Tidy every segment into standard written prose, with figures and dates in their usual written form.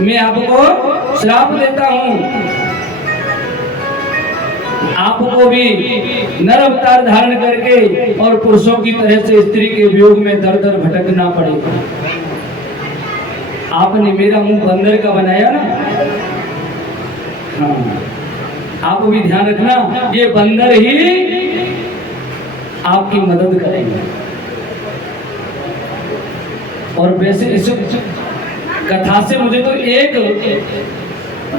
मैं आपको श्राप देता हूँ, आपको भी नर अवतार धारण करके और पुरुषों की तरह से स्त्री के वियोग में दर दर भटकना पड़ेगा। आपने मेरा मुंह बंदर का बनाया ना, हाँ, आप भी ध्यान रखना, ये बंदर ही आपकी मदद करेंगे। और वैसे इस कथा से मुझे तो एक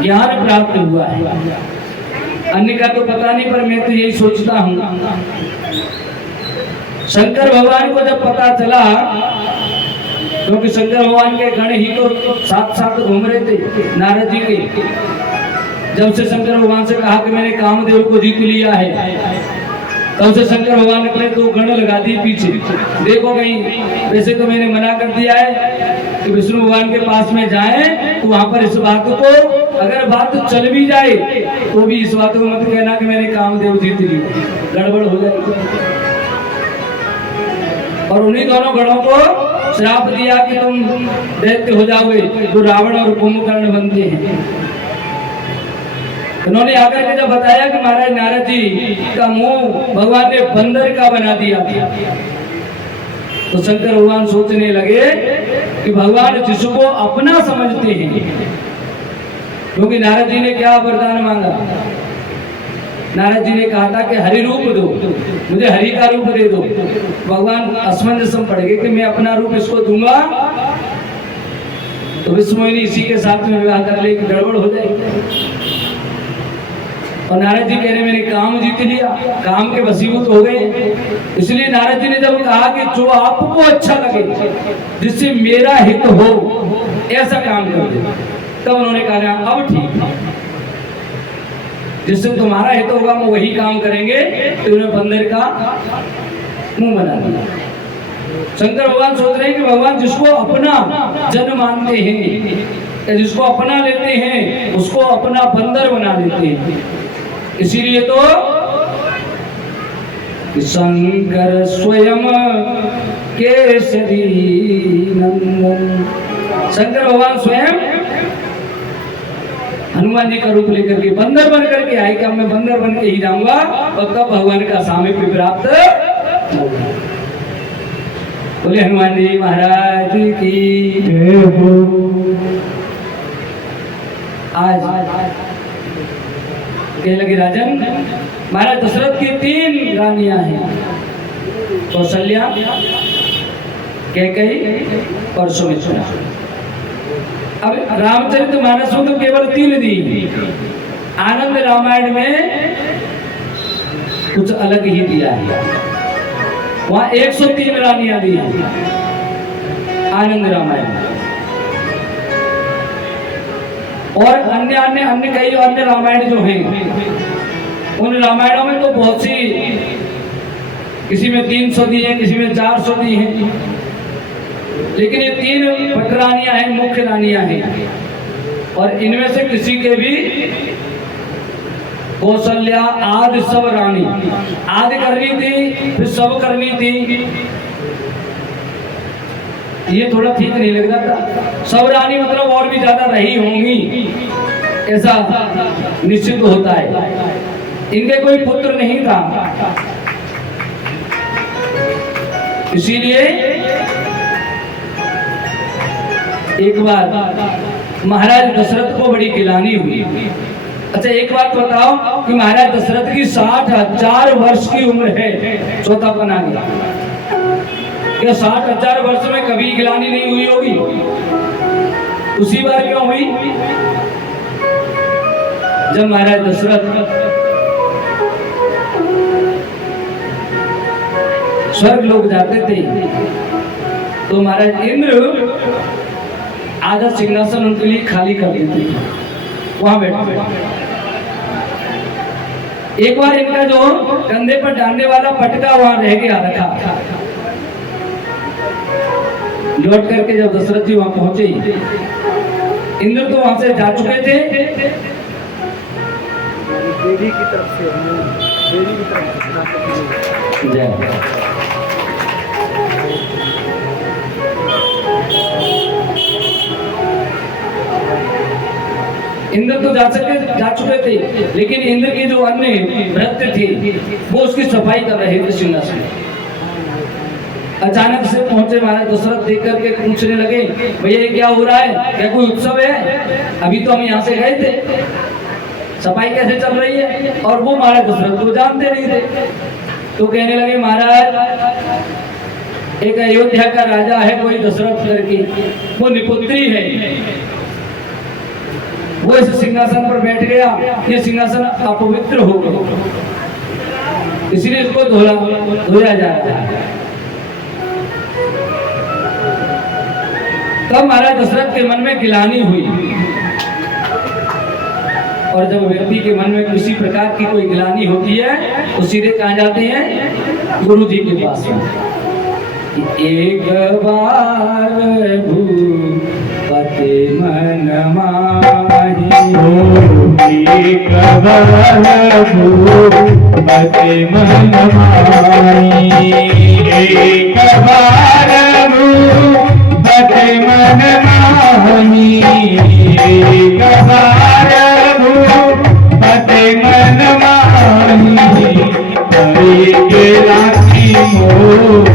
ज्ञान प्राप्त हुआ है, अन्य का तो पता नहीं, पर मैं तो यही सोचता हूँ, शंकर भगवान को जब पता चला, क्योंकि शंकर भगवान के गण ही तो साथ साथ घूम रहे थे नारद जी के, जब से शंकर भगवान से कहा कि मैंने कामदेव को जीत लिया है, तब से शंकर भगवान ने अपने 2 गण लगा दिए पीछे, देखो कहीं, वैसे तो मैंने मना कर दिया है कि विष्णु भगवान के पास में जाएं तो वहां पर इस बात को, अगर बात चल भी जाए तो भी इस बात को मत कहना कि मैंने कामदेव जीत ली, गड़बड़ हो जाएगी। और उन्हीं दोनों गणों को श्राप दिया कि तुम दैत्य हो जाओगे, जो रावण और कुंभकर्ण बनते हैं। उन्होंने आकर के जब बताया कि महाराज नारद जी का मुंह भगवान ने बंदर का बना दिया, तो शंकर भगवान सोचने लगे कि भगवान जिसको अपना समझते हैं, क्योंकि नारद जी ने क्या वरदान मांगा, नारद जी ने कहा था कि हरि रूप दो, मुझे हरि का रूप दे दो। भगवान असमंजस में पड़ गए कि मैं अपना रूप इसको दूंगा तो विष्णुमोहिनी इसी के साथ में विवाह कर ले, गड़बड़ हो जाएगी। और नारद जी कह रहे मैंने काम जीत लिया, काम के वशीभूत हो गए। इसलिए नारद जी ने जब कहा कि जो आपको अच्छा लगे, जिससे मेरा हित हो, ऐसा काम कर दे, तब उन्होंने कहा अब ठीक है, जिससे तुम्हारा हित होगा वो वही काम करेंगे। तो उन्होंने बंदर का मुंह बना दिया। शंकर भगवान सोच रहे हैं कि भगवान जिसको अपना जन मानते हैं, जिसको अपना लेते हैं, उसको अपना बंदर बना लेते हैं। इसीलिए तो शंकर स्वयं केसरी नंदन, शंकर भगवान स्वयं हनुमान जी का रूप लेकर के बंदर बन करके आए कि अब मैं बंदर बन के ही जाऊंगा, और तब भगवान का सामीप्य प्राप्त होगा। बोले हनुमान जी महाराज की जय हो। आज कह लगे राजन, महाराज दशरथ की 3 रानियां हैं, कौशल्या, कैकेयी और सुमित्रा। अब रामचरितमानस में तो केवल 3 दी, आनंद रामायण में कुछ अलग ही दिया है, वहां 103 रानियां दी हैं आनंद रामायण में। और अन्य कई अन्य रामायण जो हैं, उन रामायणों में तो बहुत सी, किसी में 300 दी है, किसी में 400 दी है, लेकिन ये 3 पट रानियां हैं, मुख्य रानियां हैं। और इनमें से किसी के भी कौशल्या आदि सब रानी, आदि करनी थी फिर सब करनी थी, ये थोड़ा ठीक नहीं लग रहा था। सब रानी मतलब और भी ज्यादा रही होंगी, ऐसा निश्चित होता है। इनके कोई पुत्र नहीं था, इसीलिए एक बार महाराज दशरथ को बड़ी गिलानी हुई। अच्छा एक बात बताओ कि महाराज दशरथ की 60,000 वर्ष की उम्र है, चौथापन आ गया, क्या 60,000 वर्ष में कभी गिलानी नहीं हुई होगी? उसी बार क्यों हुई? जब महाराज दशरथ स्वर्ग लोग जाते थे तो महाराज इंद्र आधा सिंहासन उनके लिए खाली कर देते थे, वहां बैठे। एक बार इनका जो कंधे पर डालने वाला पटका वहां रह गया रखा। लौट करके जब दशरथ जी वहां पहुंचे, इंद्र तो वहां से जा चुके थे, देवी की तरफ से इंद्र तो जा चुके थे, लेकिन इंद्र के जो अन्य भृत्य थे वो उसकी सफाई कर रहे थे सिंहासन। अचानक से पहुंचे महाराज दशरथ, देख करके पूछने लगे, भैया ये क्या हो रहा है, क्या कोई उत्सव है? अभी तो हम यहाँ से गए थे, सफाई कैसे चल रही है? और वो महाराज दशरथ को जानते नहीं थे। तो कहने लगे, महाराज एक अयोध्या का राजा है कोई दशरथ करके, वो निपुत्री है, वो इस सिंहासन पर बैठ गया, ये सिंहासन अपवित्र हो गया, इसलिए इसको धोया जा रहा है। तब महाराज दशरथ के मन में गिलानी हुई, और जब व्यक्ति के मन में किसी प्रकार की कोई गिलानी होती है तो सीधे कहाँ जाते हैं? गुरु जी के पास में। एक बार भूपति मन माही, एक बार भूपति मन माही, एक बार भूपति मन माही, एक बार भूपति मन माही, हरि के राखी मोह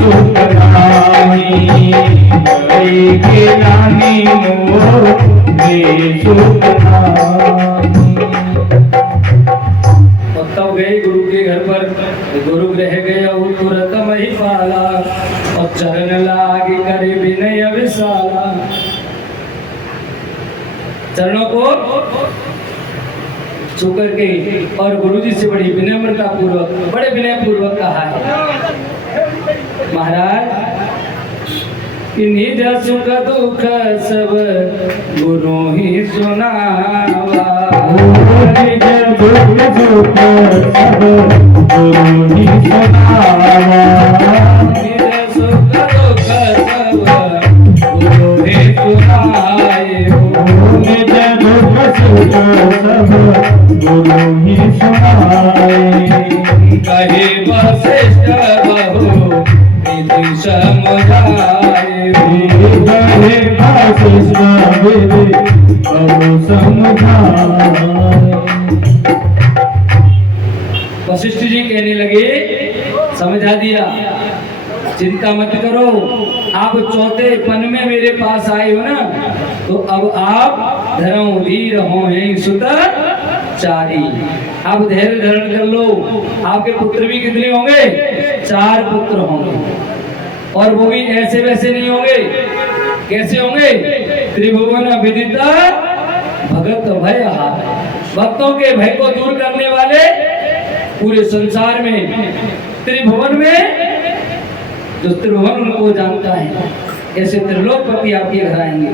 सुखनाई, हरि के रानी मोह सुखनाई। और तब गए गुरु के घर पर, गुरु रह गया वो तुरंत मही पाला, और चरण लागे करे विनय विशाला। चरणों को छू करके और गुरुजी से बड़ी विनम्रता पूर्वक, बड़े विनय पूर्वक कहा है, महाराज कि निज सुख दुख सब गुरु ही सुनावा, निज सुख सब गुरु ही सुनावा, निज सुख दुख सब गुरु ही सुनाए, निज दुख सुख सब गुरु ही सुनाए, कहे वशिष्ठ बहु विधि समझाए, कहे वशिष्ठ विधि बहु समझाए। वशिष्ठ जी कहने लगे, समझा दिया, चिंता मत करो, आप चौथे पन में मेरे पास आए हो ना, तो अब आप धर्म धीर हो सुत चारी, आप धैर्य धारण कर लो। आपके पुत्र भी कितने होंगे? 4 पुत्र होंगे, और वो भी ऐसे वैसे नहीं होंगे। कैसे होंगे? त्रिभुवन विदित भगत भय हार, भक्तों के भय को दूर करने वाले पूरे संसार में, त्रिभुवन में जो त्रिभुवन उनको जानता है, ऐसे त्रिलोकपति आपके घर आएंगे।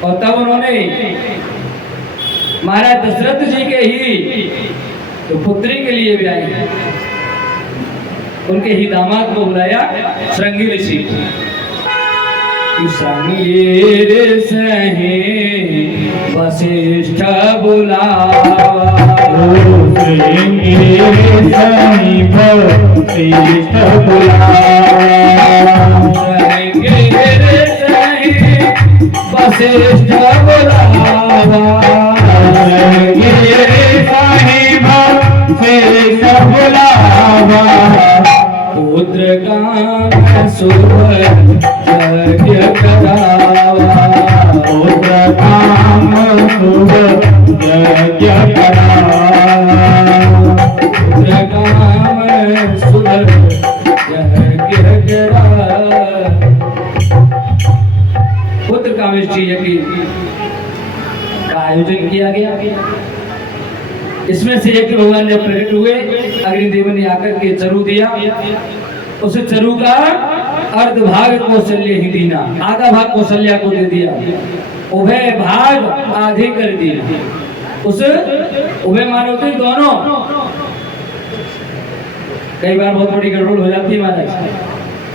और तब उन्होंने महाराज दशरथ जी के ही तो पुत्री के लिए भी आए, उनके ही दामाद को बुलाया श्रृंगी ऋषि। श्रृंगी सहे वशिष्ठ बुलावा, श्रृंगी सही वशिष्ठ बुलावा, श्रृंगी सही वशिष्ठ बुलावा, श्रृंगी सही वशिष्ठ बुलावा, पुत्र काम शुभ यज्ञ करावा, पुत्र काम शुभ यज्ञ करावा, पुत्र काम शुभ यज्ञ करावा। पुत्र कामेष्टि यज्ञ का आयोजन किया गया। इसमें से एक भगवान जब प्रकट हुए, अग्निदेव ने आकर के चरु दिया, उस चरु का अर्ध भाग कौशल्य ही दीना, आधा भाग कौशल्या को दे दिया, उभय भाग आधे कर दिए। उस उभय माने होते दोनों, कई बार बहुत बड़ी गड़बड़ हो जाती है महाराज।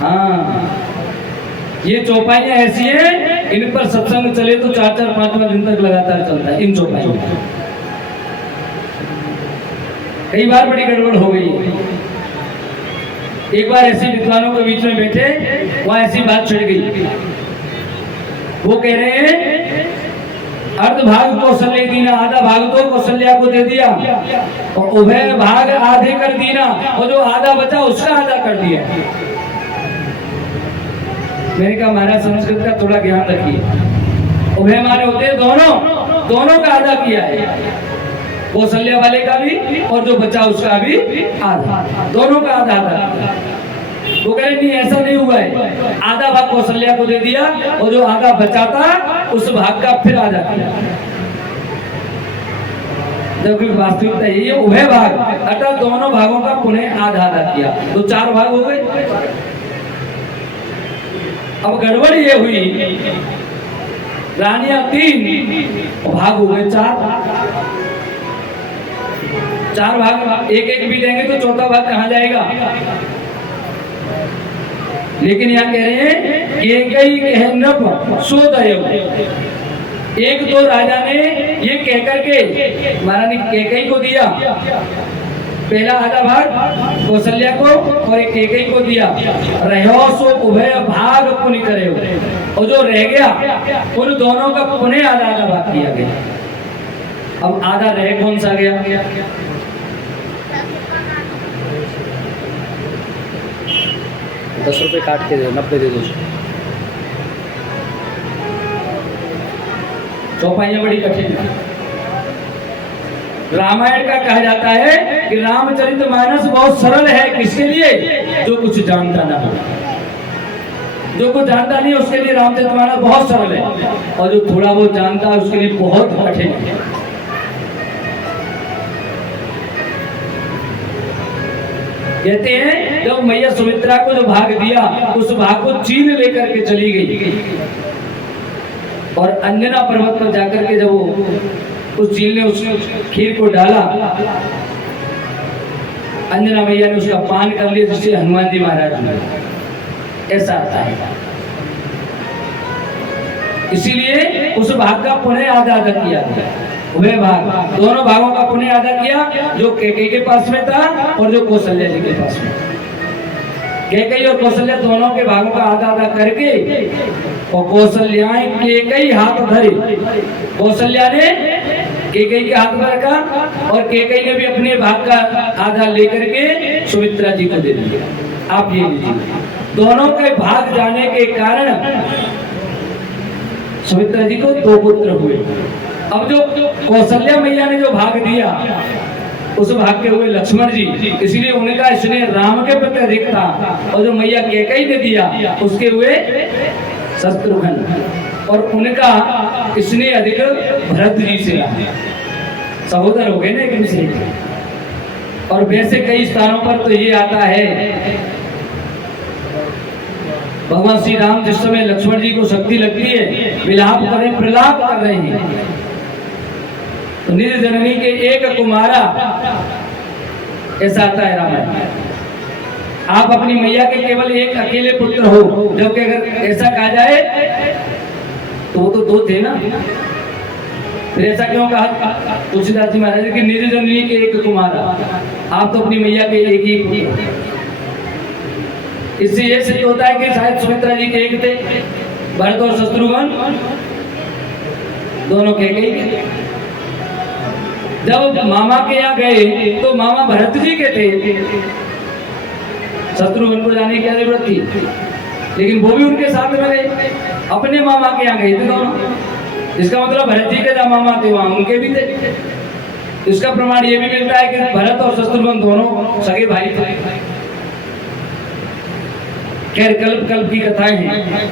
हाँ, ये चौपाइयां ऐसी हैं, इन पर सत्संग चले तो 4-4-5 दिन तक लगातार चलता है इन चौपाइयों। कई बार बड़ी गड़बड़ हो गई। एक बार ऐसे विद्वानों के बीच में बैठे, वहां ऐसी बात छिड़ गई। वो कह रहे हैं अर्ध भाग कौशल्य दीना, आधा भाग तो कौशल्या को दे दिया, और उभय भाग आधे कर दीना, और जो आधा बचा उसका आधा कर दिया। मैंने कहा महाराज संस्कृत का थोड़ा ज्ञान रखिए। उभय माने होते हैं दोनों का आधा किया है, कौशल्या वाले का भी और जो बचा उसका भी आधा, दोनों का आधा आधा। वो कह रहे नहीं ऐसा नहीं हुआ है, आधा भाग कौशल्या को दे दिया और जो आधा बचा था उस भाग का फिर आधा किया। जबकि वास्तविकता यही है उभय भाग, अर्थात दोनों भागों का पुनः आधा आधा किया, तो 4 भाग हो गए। अब गड़बड़ ये हुई, रानियां 3 भाग हो गए 4 भाग, एक भी लेंगे तो चौथा भाग कहां जाएगा। लेकिन यहाँ कह रहे हैं कि कई नृप सो दयो, एक तो राजा ने ये कहकर के महारानी केकई को दिया, पहला आधा भाग कौशल्या को और एक केकई को दिया। रहो सो उभय भाग पुण्य करे, और जो रह गया उन दोनों का पुनः आधा आधा भाग किया गया। अब आधा रह कौन सा गया, 10 रुपए काट के दे, 90 दे दो। चौपाइयां बड़ी कठिन है। रामायण का कहा जाता है कि रामचरितमानस बहुत सरल है, किसके लिए, जो कुछ जानता ना हो। जो कुछ जानता नहीं उसके लिए रामचरितमानस बहुत सरल है, और जो थोड़ा बहुत जानता है उसके लिए बहुत कठिन है। कहते हैं जब मैया सुमित्रा को जो भाग दिया उस भाग को चीन लेकर के चली गई, और अंजना पर्वत पर जाकर के जब वो उस चील ने उस खीर को डाला, अंजना मैया ने उसका पान कर लिया, जिससे हनुमान जी महाराज ने, ऐसा आता है। इसीलिए उस भाग का पुनः आधा आधा किया गया, वह भाग, दोनों भागों का पुनः आधा किया, जो केकई के पास में था और जो कौशल्या जी के पास में। केकई और कौशल्या दोनों के भागों का आधा आधा करके, और कौशल्याएं केकई हाथ धरे, कौशल्या ने केकई के हाथ में रखा और केकई ने भी अपने भाग का आधा लेकर के सुमित्रा जी को दे दिया। आप ये लीजिए, दोनों के भाग जाने के कारण सुमित्रा जी को 2 पुत्र हुए। अब जो कौशल्या मैया ने जो भाग दिया उस भाग के हुए लक्ष्मण जी, इसलिए उनका स्नेह राम के प्रति अधिक था, और जो मैया केकई ने दिया उसके हुए शत्रुघ्न, और उनका स्नेह अधिक भरत जी से रहा। सहोदर हो गए ना एक दूसरे के। और वैसे कई स्थानों पर तो ये आता है, भगवान श्री राम जिस समय लक्ष्मण जी को शक्ति लगती है, विलाप कर रहे, प्रलाप कर रहे हैं, तो निज जननी के एक कुमारा, ऐसा आता है रामायण। आप अपनी मैया के केवल एक अकेले पुत्र हो, जबकि अगर ऐसा कहा जाए तो वो तो 2 थे ना, फिर ऐसा क्यों कहा तुलसीदास जी महाराज कि निज जननी के एक कुमारा, आप तो अपनी मैया के एक ही पुत्र। इससे ये सिद्ध होता है कि शायद सुमित्रा जी के एक थे, भरत और शत्रुघ्न दोनों के गए। जब मामा के यहाँ गए तो मामा भरत जी के थे, शत्रुघ्न को जाने की क्या जरूरत थी, लेकिन वो भी उनके साथ में गए, अपने मामा के यहाँ गए थे दोनों। इसका मतलब भरत जी के जहाँ मामा थे वहां उनके भी थे। इसका प्रमाण ये भी मिलता है कि भरत और शत्रुघ्न दोनों सगे भाई थे। खैर कल्प कल्प की कथाएं हैं,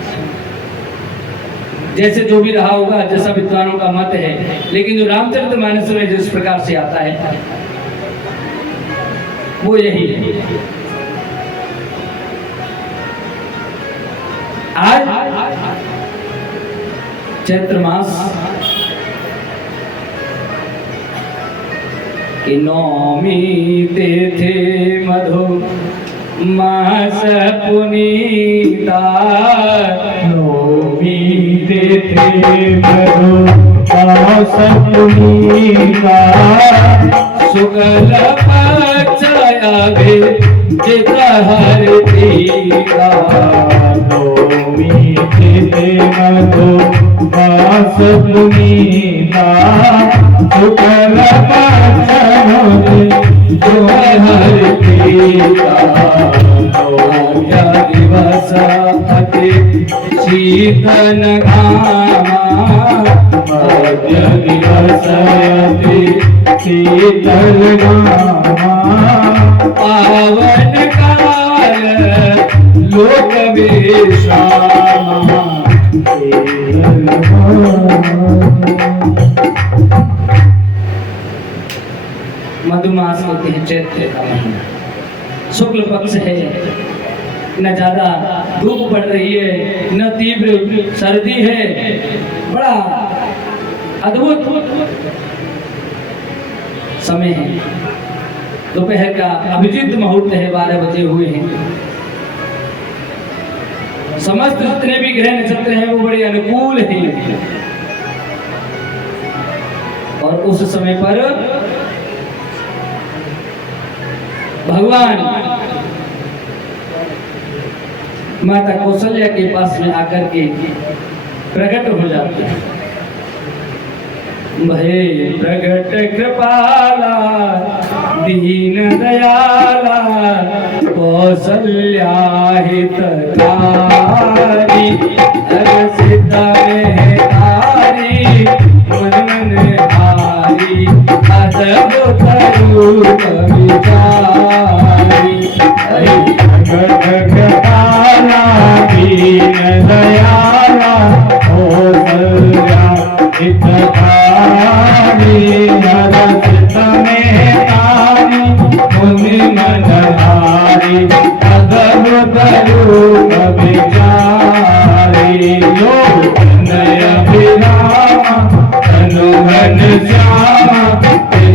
जैसे जो भी रहा होगा, जैसा विद्वानों का मत है, लेकिन जो रामचरितमानस में जिस प्रकार से आता है वो यही है। आज चैत्र मास की नौमी तिथि मधु मास पुनीता, नौमी तिथि मधु मास पुनीता, शुक्ल पक्ष अभिजित हरिका, नौमी तिथि मधु दास पुनीता शुक्ल पक्षों जो हर पीता भाग्य दिवस अति शीतन घामा भाग्य दिवस अति शीतल नामा पावन काल लोक विश्रामा मधुमास होते हैं चैत्र का महीना, शुक्ल पक्ष है, न ज्यादा धूप पड़ रही है न तीव्र सर्दी है, बड़ा अद्भुत समय है। दोपहर का अभिजीत मुहूर्त है, 12 बजे हुए हैं। समस्त जितने भी ग्रह नक्षत्र हैं वो बड़े अनुकूल हैं और उस समय पर भगवान माता कौशल्या के पास में आकर के प्रकट हो जाते हैं। भय प्रगट कृपाला दीन दयाला कौशल्या हितकारी अरसित मेहकारी मन मन हारी अद्भुत रूप विचारी। कृपाला दीन दयाला कौशल्या हितकारी अरसित मेहकारी मुनि मनहारी अद्भुत रूप विचारी। लोक नय विराम तनु घन श्याम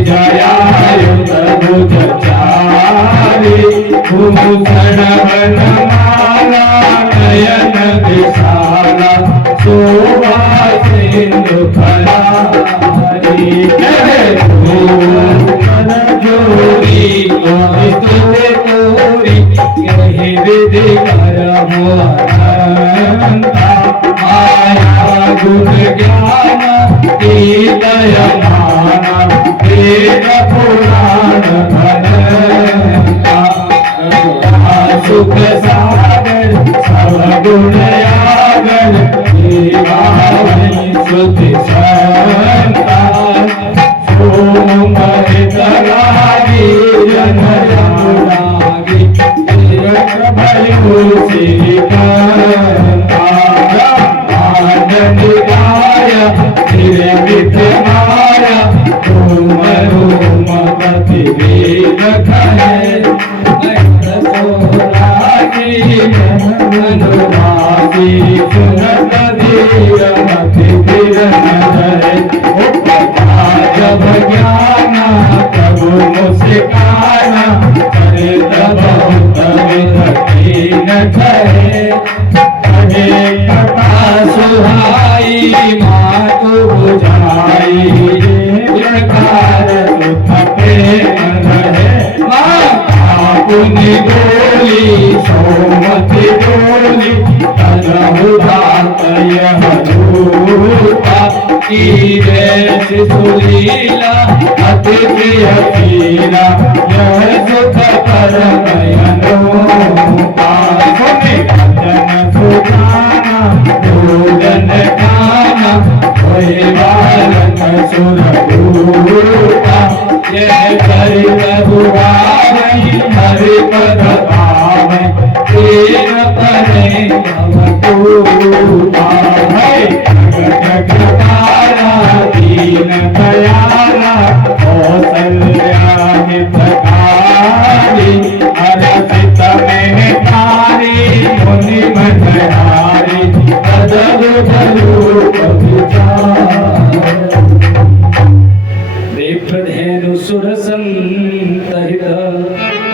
जयायुध भुज चारी भूषण वनमाला नयन विशाला शोभा सिंधु फलारी। मन जोरी तोरी यही विधि करमो अनंता माया गुण ज्ञान कीलय माना वेद पुराण घनता सुख सागर सब गुण यागर श्रुति संता सोमहित रागी जन अनुरागी भयु श्रीकांता आनंदगाय निर्मित माया तुम रूम पति वेद कहे अनुरागी सुनत धीर मति किरण धरे जब ज्ञाना तब मुस्काना चरित बहुत विधीन ठहरे कहे कथा सुहाई मातु बुझाई प्रकार सुख प्रेम रहे पुनि बोली सोमति बोली तनहु भात यह रूपा की जैसी सुलीला अति प्रिय कीला यह सुख परम अनूपा। सुनि भजन सुजाना भोजन खाना होए बालक सुर रूपा यह करि रघुराई हरि पद पावै तेन परे भवतूपा। जगत कृपाला दीन दयाला कौशल्या हितकारी अरसित मेहकारी मुनि मनहारी अद्भुत रूप विचारी। देवधेनु सुर संतहित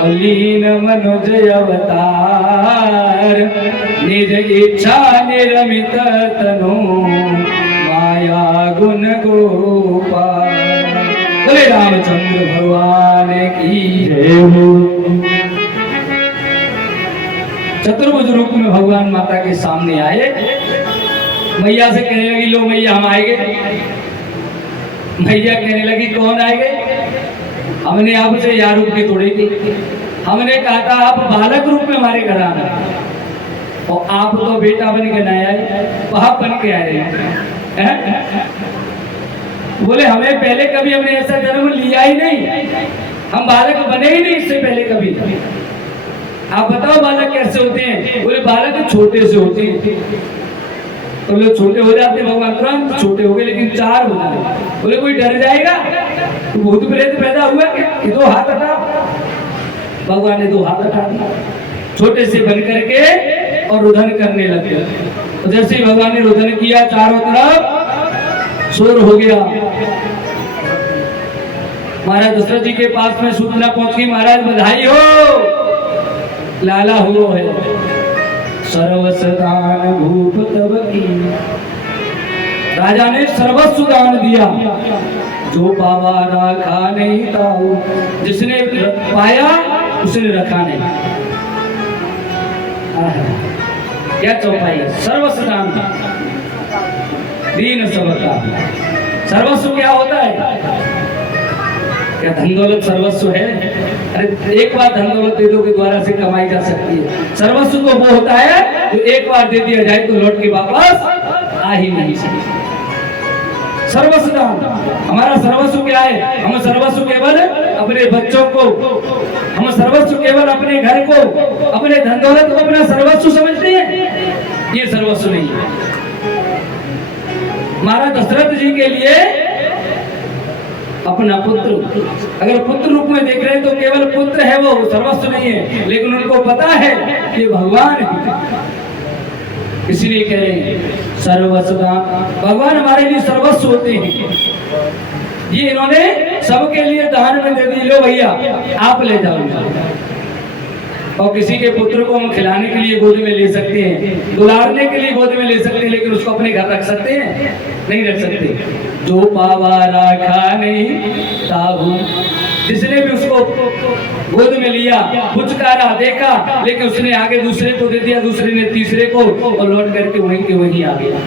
अलीन मनुज अवतार निज इच्छा निर्मित तनु माया गुण गोपाल। बोले रामचंद्र भगवान की जय हो। चतुर्भुज रूप में भगवान माता के सामने आए मैया से कहने लगी, लो मैया हम आएंगे। मैया कहने लगी, कौन आएंगे? हमने आपसे यार रूप की तोड़ी थी। हमने कहा था आप बालक रूप में हमारे घर आना, और आप तो बेटा बन के नहीं आए, बाप बन के आए हैं। बोले हमें पहले कभी हमने ऐसा जन्म लिया ही नहीं, हम बालक बने ही नहीं इससे पहले कभी। आप बताओ बालक कैसे होते हैं? बोले बालक छोटे से होते हैं। तो लोग छोटे हो जाते हैं, भगवान तुरंत छोटे हो गए, लेकिन 4 हो जाए। बोले कोई डर जाएगा? तो भूत प्रेत पैदा हुआ क्या? ये 2 हाथ हटा। भगवान ने 2 हाथ हटा दिया, छोटे से बन करके और रुदन करने लग गया। तो जैसे ही भगवान ने रुदन किया, चारों तरफ शोर हो गया। महाराज दशरथ जी के पास में सूचना पहुंच गई, महाराज बधाई हो, लाला हुआ है। सर्वस्वदान भूप तब की, राजा ने सर्वस्व दान दिया। जो पावा रखा नहीं ताऊ, जिसने पाया उसने रखा नहीं। क्या चौपाई है? सर्वस्व दान दीन सबका। सर्वस्व क्या होता है? क्या धन दौलत सर्वस्व है? अरे एक बार धन दौलत दे दो के द्वारा से कमाई जा सकती है। सर्वस्व तो वो होता है जो एक बार दे दिया जाए तो लौट के वापस आ ही नहीं सकती। सर्वस्व दान, हमारा सर्वस्व क्या है? हम सर्वस्व केवल अपने बच्चों को, हम सर्वस्व केवल अपने घर को, अपने धन दौलत को अपना सर्वस्व समझते हैं। ये सर्वस्व नहीं है। महाराज दशरथ जी के लिए अपना पुत्र, अगर पुत्र रूप में देख रहे हैं तो केवल पुत्र है, वो सर्वस्व नहीं है, लेकिन उनको पता है कि भगवान है, इसलिए कह रहे हैं सर्वस्व दान। भगवान हमारे लिए सर्वस्व होते हैं। ये इन्होंने सबके लिए दान में दे दी, लो भैया आप ले जाओ। और किसी के पुत्र को हम खिलाने के लिए गोद में ले सकते हैं, दुलारने के लिए गोद में ले सकते हैं, लेकिन उसको अपने घर रख सकते हैं? नहीं रख सकते। जो पावा रखा नहीं ताऊ, जिसने भी उसको गोद में लिया, पुचकारा, देखा, लेकिन उसने आगे दूसरे को दे दिया, दूसरे ने तीसरे को, और लौट करके वहीं के वहीं आ गया।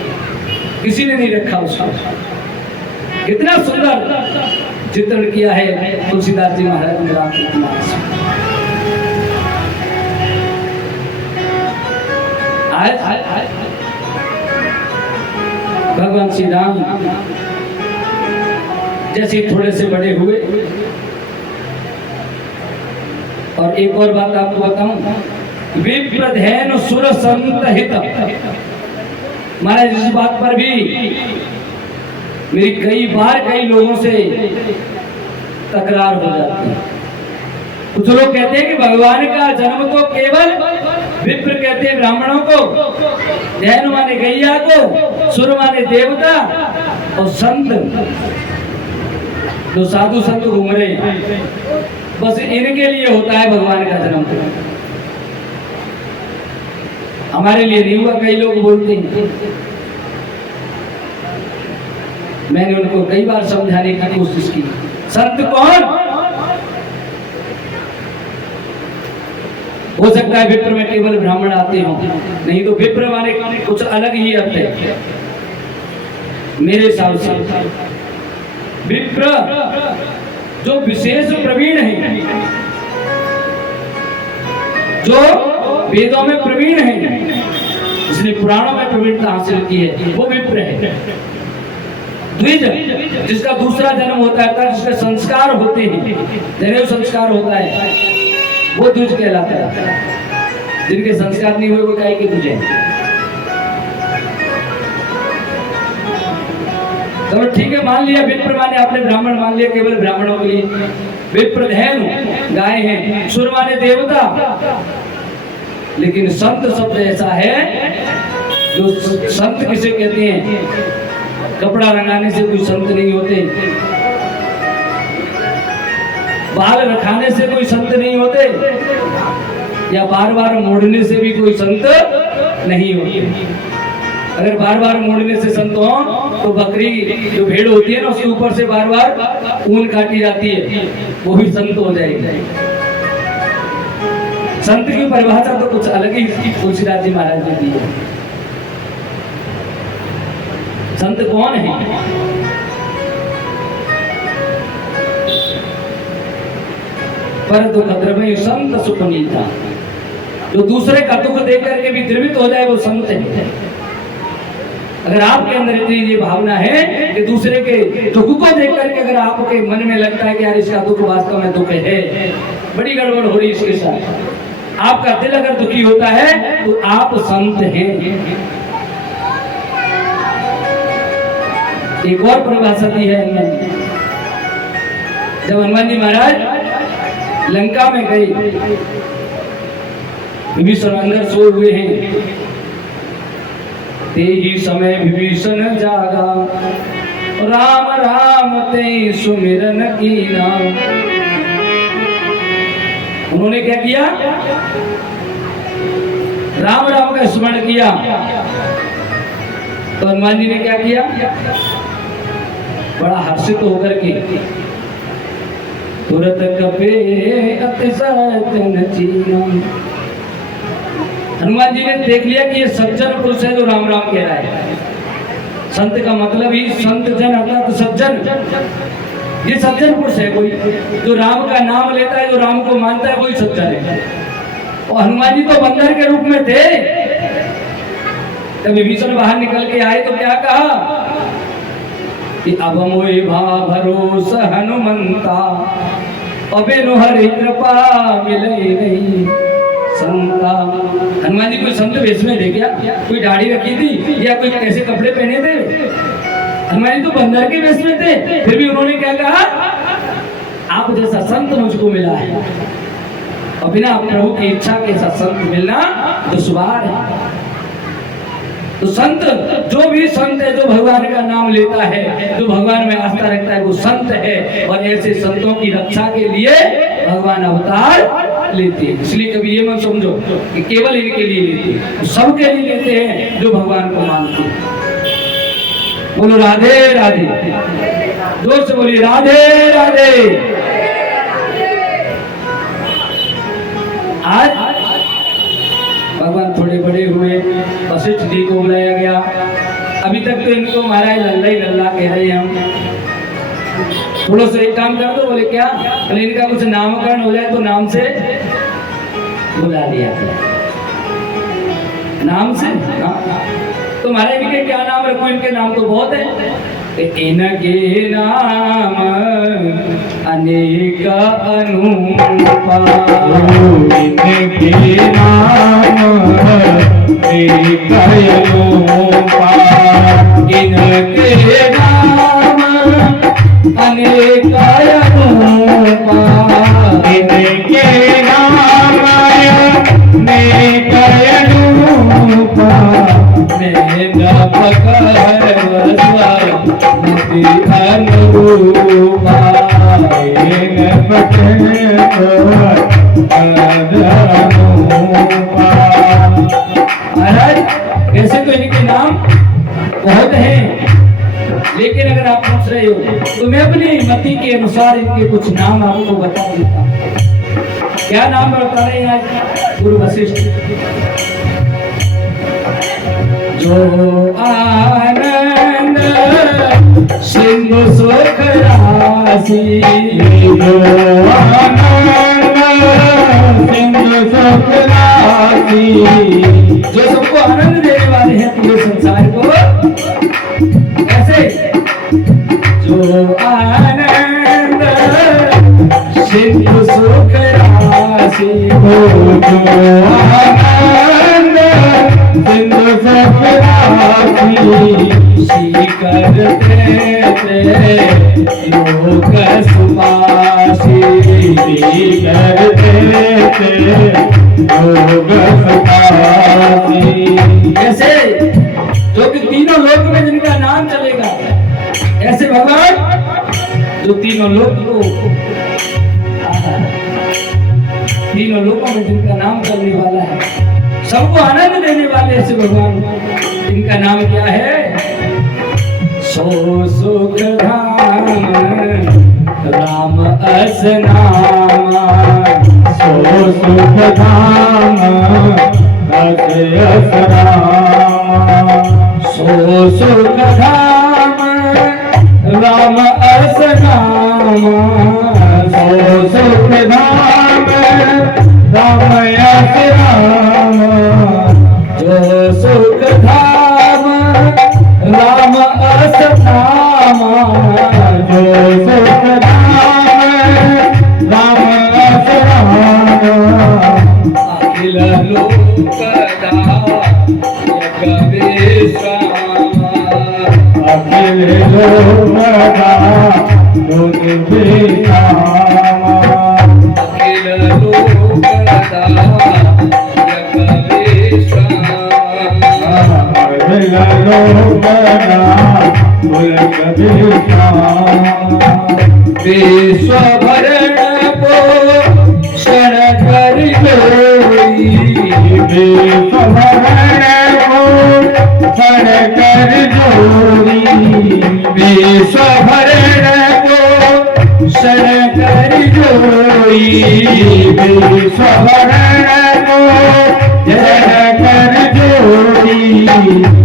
किसी ने नहीं रखा उसका। कितना सुंदर चित्रण किया है तुलसीदास जी महाराज ने रामचरितमानस में। आज भगवान श्री राम जैसे थोड़े से बड़े हुए, और एक और बात आपको बताऊं, विप्रधैन सुर संत हित। महाराज इस बात पर भी मेरी कई बार कई लोगों से तकरार हो जाती है। कुछ लोग कहते हैं कि भगवान का जन्म तो केवल विप्र कहते हैं ब्राह्मणों को, धैन माने गैया को, सुर माने देवता, और संत जो साधु संत घूम रहे हैं, बस इनके लिए होता है भगवान का जन्म। हमारे लिए नहीं हुआ, कई लोग बोलते हैं। मैंने उनको कई बार समझाने की कोशिश की, संत कौन? हो सकता है विप्र में केवल ब्राह्मण आते हो, नहीं तो विप्र माने कुछ अलग ही अर्थ है मेरे हिसाब से। विप्र जो विशेष प्रवीण है, जो वेदों में प्रवीण है, जिसने पुराणों में प्रवीणता हासिल की है, वो विप्र है। द्विज, जिसका दूसरा जन्म होता है, जिसके संस्कार होते हैं, जनेऊ संस्कार होता है, वो द्विज कहलाता है। जिनके संस्कार नहीं हुए वो काहे के द्विज हैं। चलो ठीक है, मान लिया विप्र माने आपने ब्राह्मण मान लिया, केवल ब्राह्मणों के लिए। विप्रधैन गाय हैं, सुर माने देवता, लेकिन संत शब्द ऐसा है जो संत किसे कहते हैं? कपड़ा रंगाने से कोई संत नहीं होते, बाल रखाने से कोई संत नहीं होते, या बार बार मोड़ने से भी कोई संत नहीं होते। अगर बार बार मोड़ने से संत हो तो बकरी जो भेड़ होती है ना, उसके ऊपर से बार बार ऊन काटी जाती है, वो भी संत हो जाएगी। संत की परिभाषा तो कुछ अलग ही तुलसीदास जी महाराज ने दी है। संत कौन है? पर दुख द्रव्य संत सुपनीता, जो दूसरे का दुख देख करके भी द्रवित हो जाए वो संत है। अगर आपके अंदर इतनी ये भावना है कि दूसरे के दुख को देख करके अगर आपके मन में लगता है कि यार इसका दुख वास्तव में दुख है, बड़ी गड़बड़ हो रही इसके साथ, आपका दिल अगर दुखी होता है तो आप संत हैं। एक और परिभाषा दी है हनुमान, जब हनुमान जी महाराज लंका में गए, विभीषण अंदर सोए हुए हैं, ते ही समय विभीषण जागा, राम राम ते सुमिरन कीना। उन्होंने क्या किया? राम राम का स्मरण किया। तो हनुमान जी ने क्या किया? बड़ा हर्षित होकर के तुरंत कपे अति सज्जन चीना। हनुमान जी ने देख लिया कि ये सज्जन पुरुष है जो राम राम कह रहा है। संत का मतलब ही संत जन अर्थात सज्जन, ये सज्जन पुरुष है कोई जो राम का नाम लेता है, जो राम को मानता है, वही सज्जन है। और हनुमान जी तो बंदर के रूप में थे। जब विभीषण बाहर निकल के आए तो क्या कहा कि अब मोहि भा भरोसा हनुमंता, अबे नो हरि कृपा मिले नहीं संता। हनुमान जी कोई संत वेश में थे क्या? कोई दाढ़ी रखी थी या कोई कैसे कपड़े पहने थे? हनुमान जी तो बंदर के वेश में थे, फिर भी उन्होंने क्या कहा? आप जैसा संत मुझको मिला है, और बिना प्रभु की इच्छा के साथ संत मिलना दुश्वार है। तो संत, जो भी संत है, जो भगवान का नाम लेता है, जो भगवान में आस्था रखता है, वो संत है। और ऐसे संतों की रक्षा के लिए भगवान अवतार लेते हैं। इसलिए कभी ये मत समझो कि केवल इनके लिए लेते हैं, सबके लिए लेते हैं जो भगवान को मानते हैं। बोलो राधे राधे, जोर से बोलिए राधे राधे। आज भगवान थोड़े बड़े हुए, वशिष्ठ जी को बुलाया गया। अभी तक तो इनको महाराज लल्ला ही लल्ला कह रहे हैं हम। थोड़ा सा एक काम कर दो। बोले क्या? बोले इनका कुछ नामकरण हो जाए तो नाम से बुला लिया गया। नाम से? हाँ। तो महाराज इनके क्या नाम रखो? इनके नाम तो बहुत है। इनके नाम अनेक अनुपा, इनके नाम अनेक अनुपा, इनके नाम अनेक अनुपा, इनके नाम अनेक अनुपा, मेरा पकड़ वसवा नदी अनुपा, इन पकड़ महाराज ऐसे तो इनके नाम बहुत हैं, लेकिन अगर आप पूछ रहे हो तो मैं अपनी मति के अनुसार इनके कुछ नाम आपको बता देता हूँ। क्या नाम बता रहे हैं आज गुरु वशिष्ठ? जो आनंद सिंधु सुख राशि, जो आनंद सिंधु सुख राशि, जो सबको आनंद देने वाले हैं पूरे संसार को। ऐसे जो आनंद सिंधु सुख राशि, जो आनंद सिंधु सुख राशि, शिकर देते लोक सुपासी, कर देते लोग सुपासी। ऐसे जो कि तीनों लोक में जिनका नाम चलेगा, ऐसे भगवान जो तीनों लोक को, तीनों लोकों में जिनका नाम चलने वाला है, सबको आनंद देने वाले ऐसे भगवान, इनका नाम क्या है? सो सुख धाम राम अस नामा, सो सुख धाम अस राम, सो सो सुख धाम राम अस नाम, सो सुख धाम राम यस राम, जो सुख धाम राम अस नाम, जो सुख धाम राम यस राम, अखिल लोकदा यज्ञ विश्राम, अखिल लोकदा लोक विश्राम, अखिल लोकदा यज्ञ विश्राम, अखिल लोकदा लोक विश्राम, विश्व भरण पोषण कर लोई, विश्वभरण को क्षण कर जोरी, विश्व भरण पोषण कर जोई, विश्वभरण को जन कर जोरी,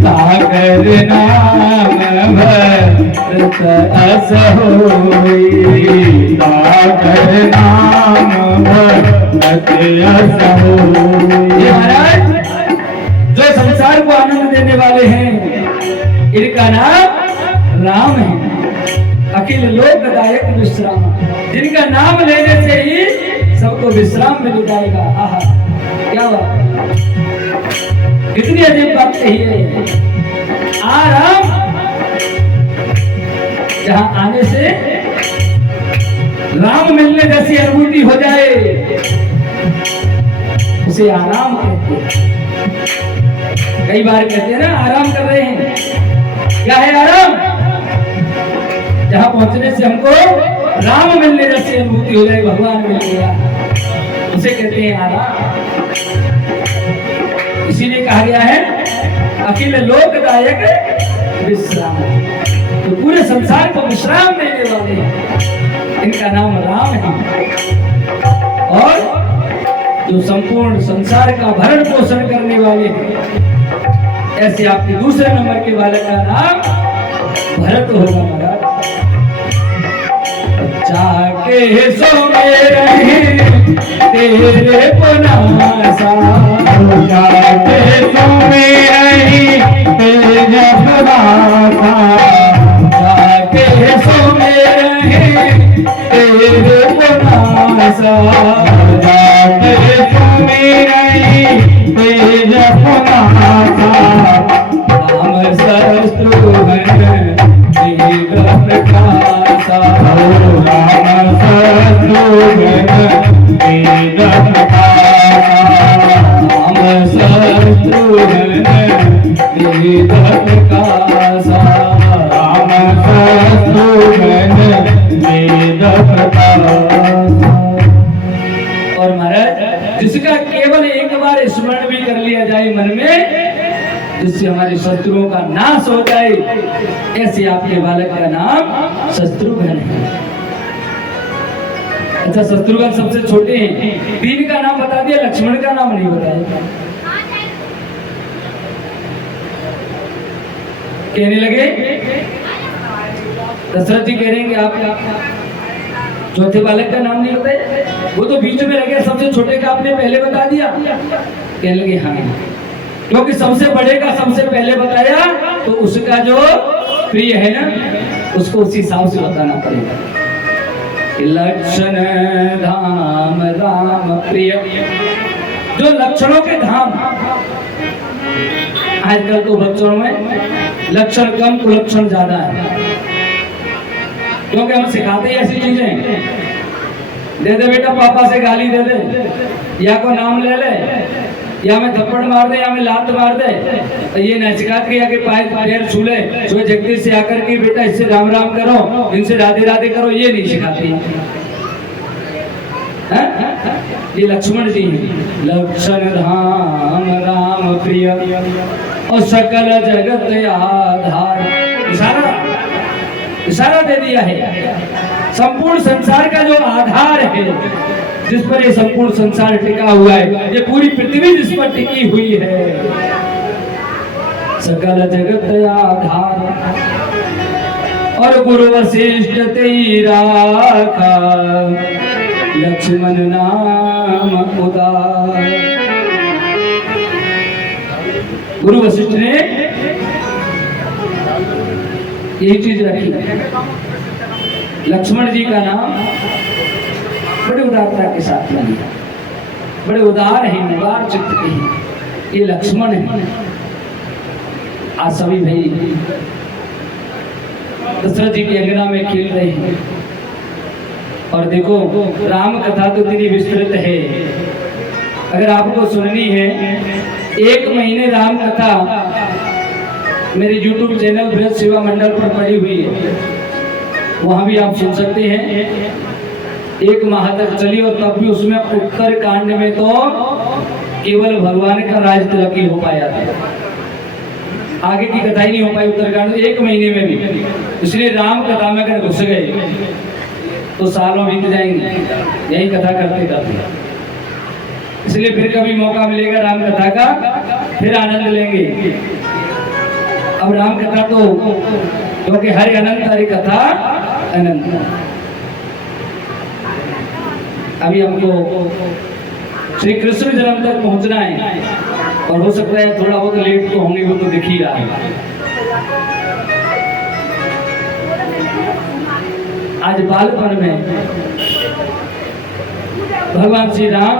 सागर नाम भरत अस होई, सागर नाम भरत अस होई। ये महाराज जो संसार को आनंद देने वाले हैं इनका नाम राम है। अखिल लोकदायक विश्राम, जिनका नाम लेने से ही सबको विश्राम मिल जाएगा। आहा क्या बात, कितनी अजीब बात कही है। आराम जहां आने से राम मिलने जैसी अनुभूति हो जाए उसे आराम कहते हैं। कई बार कहते हैं ना आराम कर रहे हैं, क्या है आराम? जहां पहुंचने से हमको राम मिलने जैसी अनुभूति हो जाए, भगवान मिल गया, उसे कहते हैं आराम। इसीलिए कहा गया है अखिल लोकदायक विश्राम, तो पूरे संसार को विश्राम देने वाले हैं, इनका नाम राम है। और जो संपूर्ण संसार का भरण पोषण करने वाले हैं, ऐसे आपके दूसरे नंबर के बालक का नाम भरत होगा महाराज। जाके सो रहे तेरे पुनासा, जाके सो रही तेरे पुनासा, जाके सो रहे तेरे पुनासा, जाके सो रही तेरे पुनासा, राम शत्रुघ्न दीन प्रकाशा, राम शत्रुघ्न दीन प्रकाशा, राम शत्रुघ्न दीन प्रकाशा, राम शत्रुघ्न दीन प्रकाशा। और महाराज जिसका केवल एक बार स्मरण भी कर लिया जाए मन में, जिससे हमारे शत्रुओं का नाश हो जाए, ऐसे आपके बालक का नाम शत्रुघ्न है। अच्छा, शत्रुघ्न सबसे छोटे हैं, तीन का नाम बता दिया, लक्ष्मण का नाम नहीं बताया। कहने लगे दशरथ जी कह रहे हैं कि आप चौथे बालक का नाम नहीं बताया, वो तो बीच में रह गया, सबसे छोटे का आपने पहले बता दिया। कहने लगे हाँ, क्योंकि सबसे बड़े का सबसे पहले बताया तो उसका जो प्रिय है ना, उसको उसी हिसाब से बताना पड़ेगा। लक्षण धाम राम प्रिय, जो लक्षणों के धाम, आजकल तो बच्चों में लक्षण कम कुलक्षण ज्यादा है, क्योंकि हम सिखाते ही ऐसी चीजें, दे दे बेटा पापा से गाली दे दे, या को नाम ले ले, या मैं थप्पड़ मार दे, या मैं लात मार दे, तो ये न शिकायत किया कि पैर छू ले, जो जगदीश से आकर के बेटा इससे राम राम करो, इनसे राधे राधे करो, ये नहीं सिखाती है? ये लक्ष्मण जी हैं। लक्षण धाम राम प्रिय और सकल जगत आधार, इशारा दे दिया है। संपूर्ण संसार का जो आधार है, जिस पर ये संपूर्ण संसार टिका हुआ है, ये पूरी पृथ्वी जिस पर टिकी हुई है, सकल जगत आधार, और गुरु वशिष्ठ तेई राखा, लक्ष्मण नाम उदार। गुरु वशिष्ठ ने यही चीज रखी। लक्ष्मण जी का नाम बड़े उदारता के साथ लिया, बड़े उदार हैं, उदार चित्त के हैं, ये लक्ष्मण है। आज सभी भाई दशरथ जी की अंगना में खेल रहे हैं, और देखो राम कथा तो इतनी विस्तृत है, अगर आपको सुननी है 1 महीने राम कथा मेरे YouTube चैनल ब्रज सेवा मंडल पर पड़ी हुई है, वहां भी आप सुन सकते हैं। 1 माह तक चली, और तब भी उसमें उत्तर कांड में तो केवल भगवान का राज तिलक ही हो पाया था, आगे की कथा ही नहीं हो पाई उत्तरकांड 1 महीने में भी। इसलिए राम कथा में अगर घुस गए तो सालों बीत जाएंगे यही कथा करते करते। इसलिए फिर कभी मौका मिलेगा राम कथा का, फिर आनंद लेंगे। अब राम कथा तो क्योंकि हरि अनंत हरि कथा अनंत। अभी हमको श्री कृष्ण जन्म तक पहुंचना है, और हो सकता है थोड़ा बहुत लेट तो होंगे, वो तो दिख ही रहा है। आज बालपन में भगवान श्री राम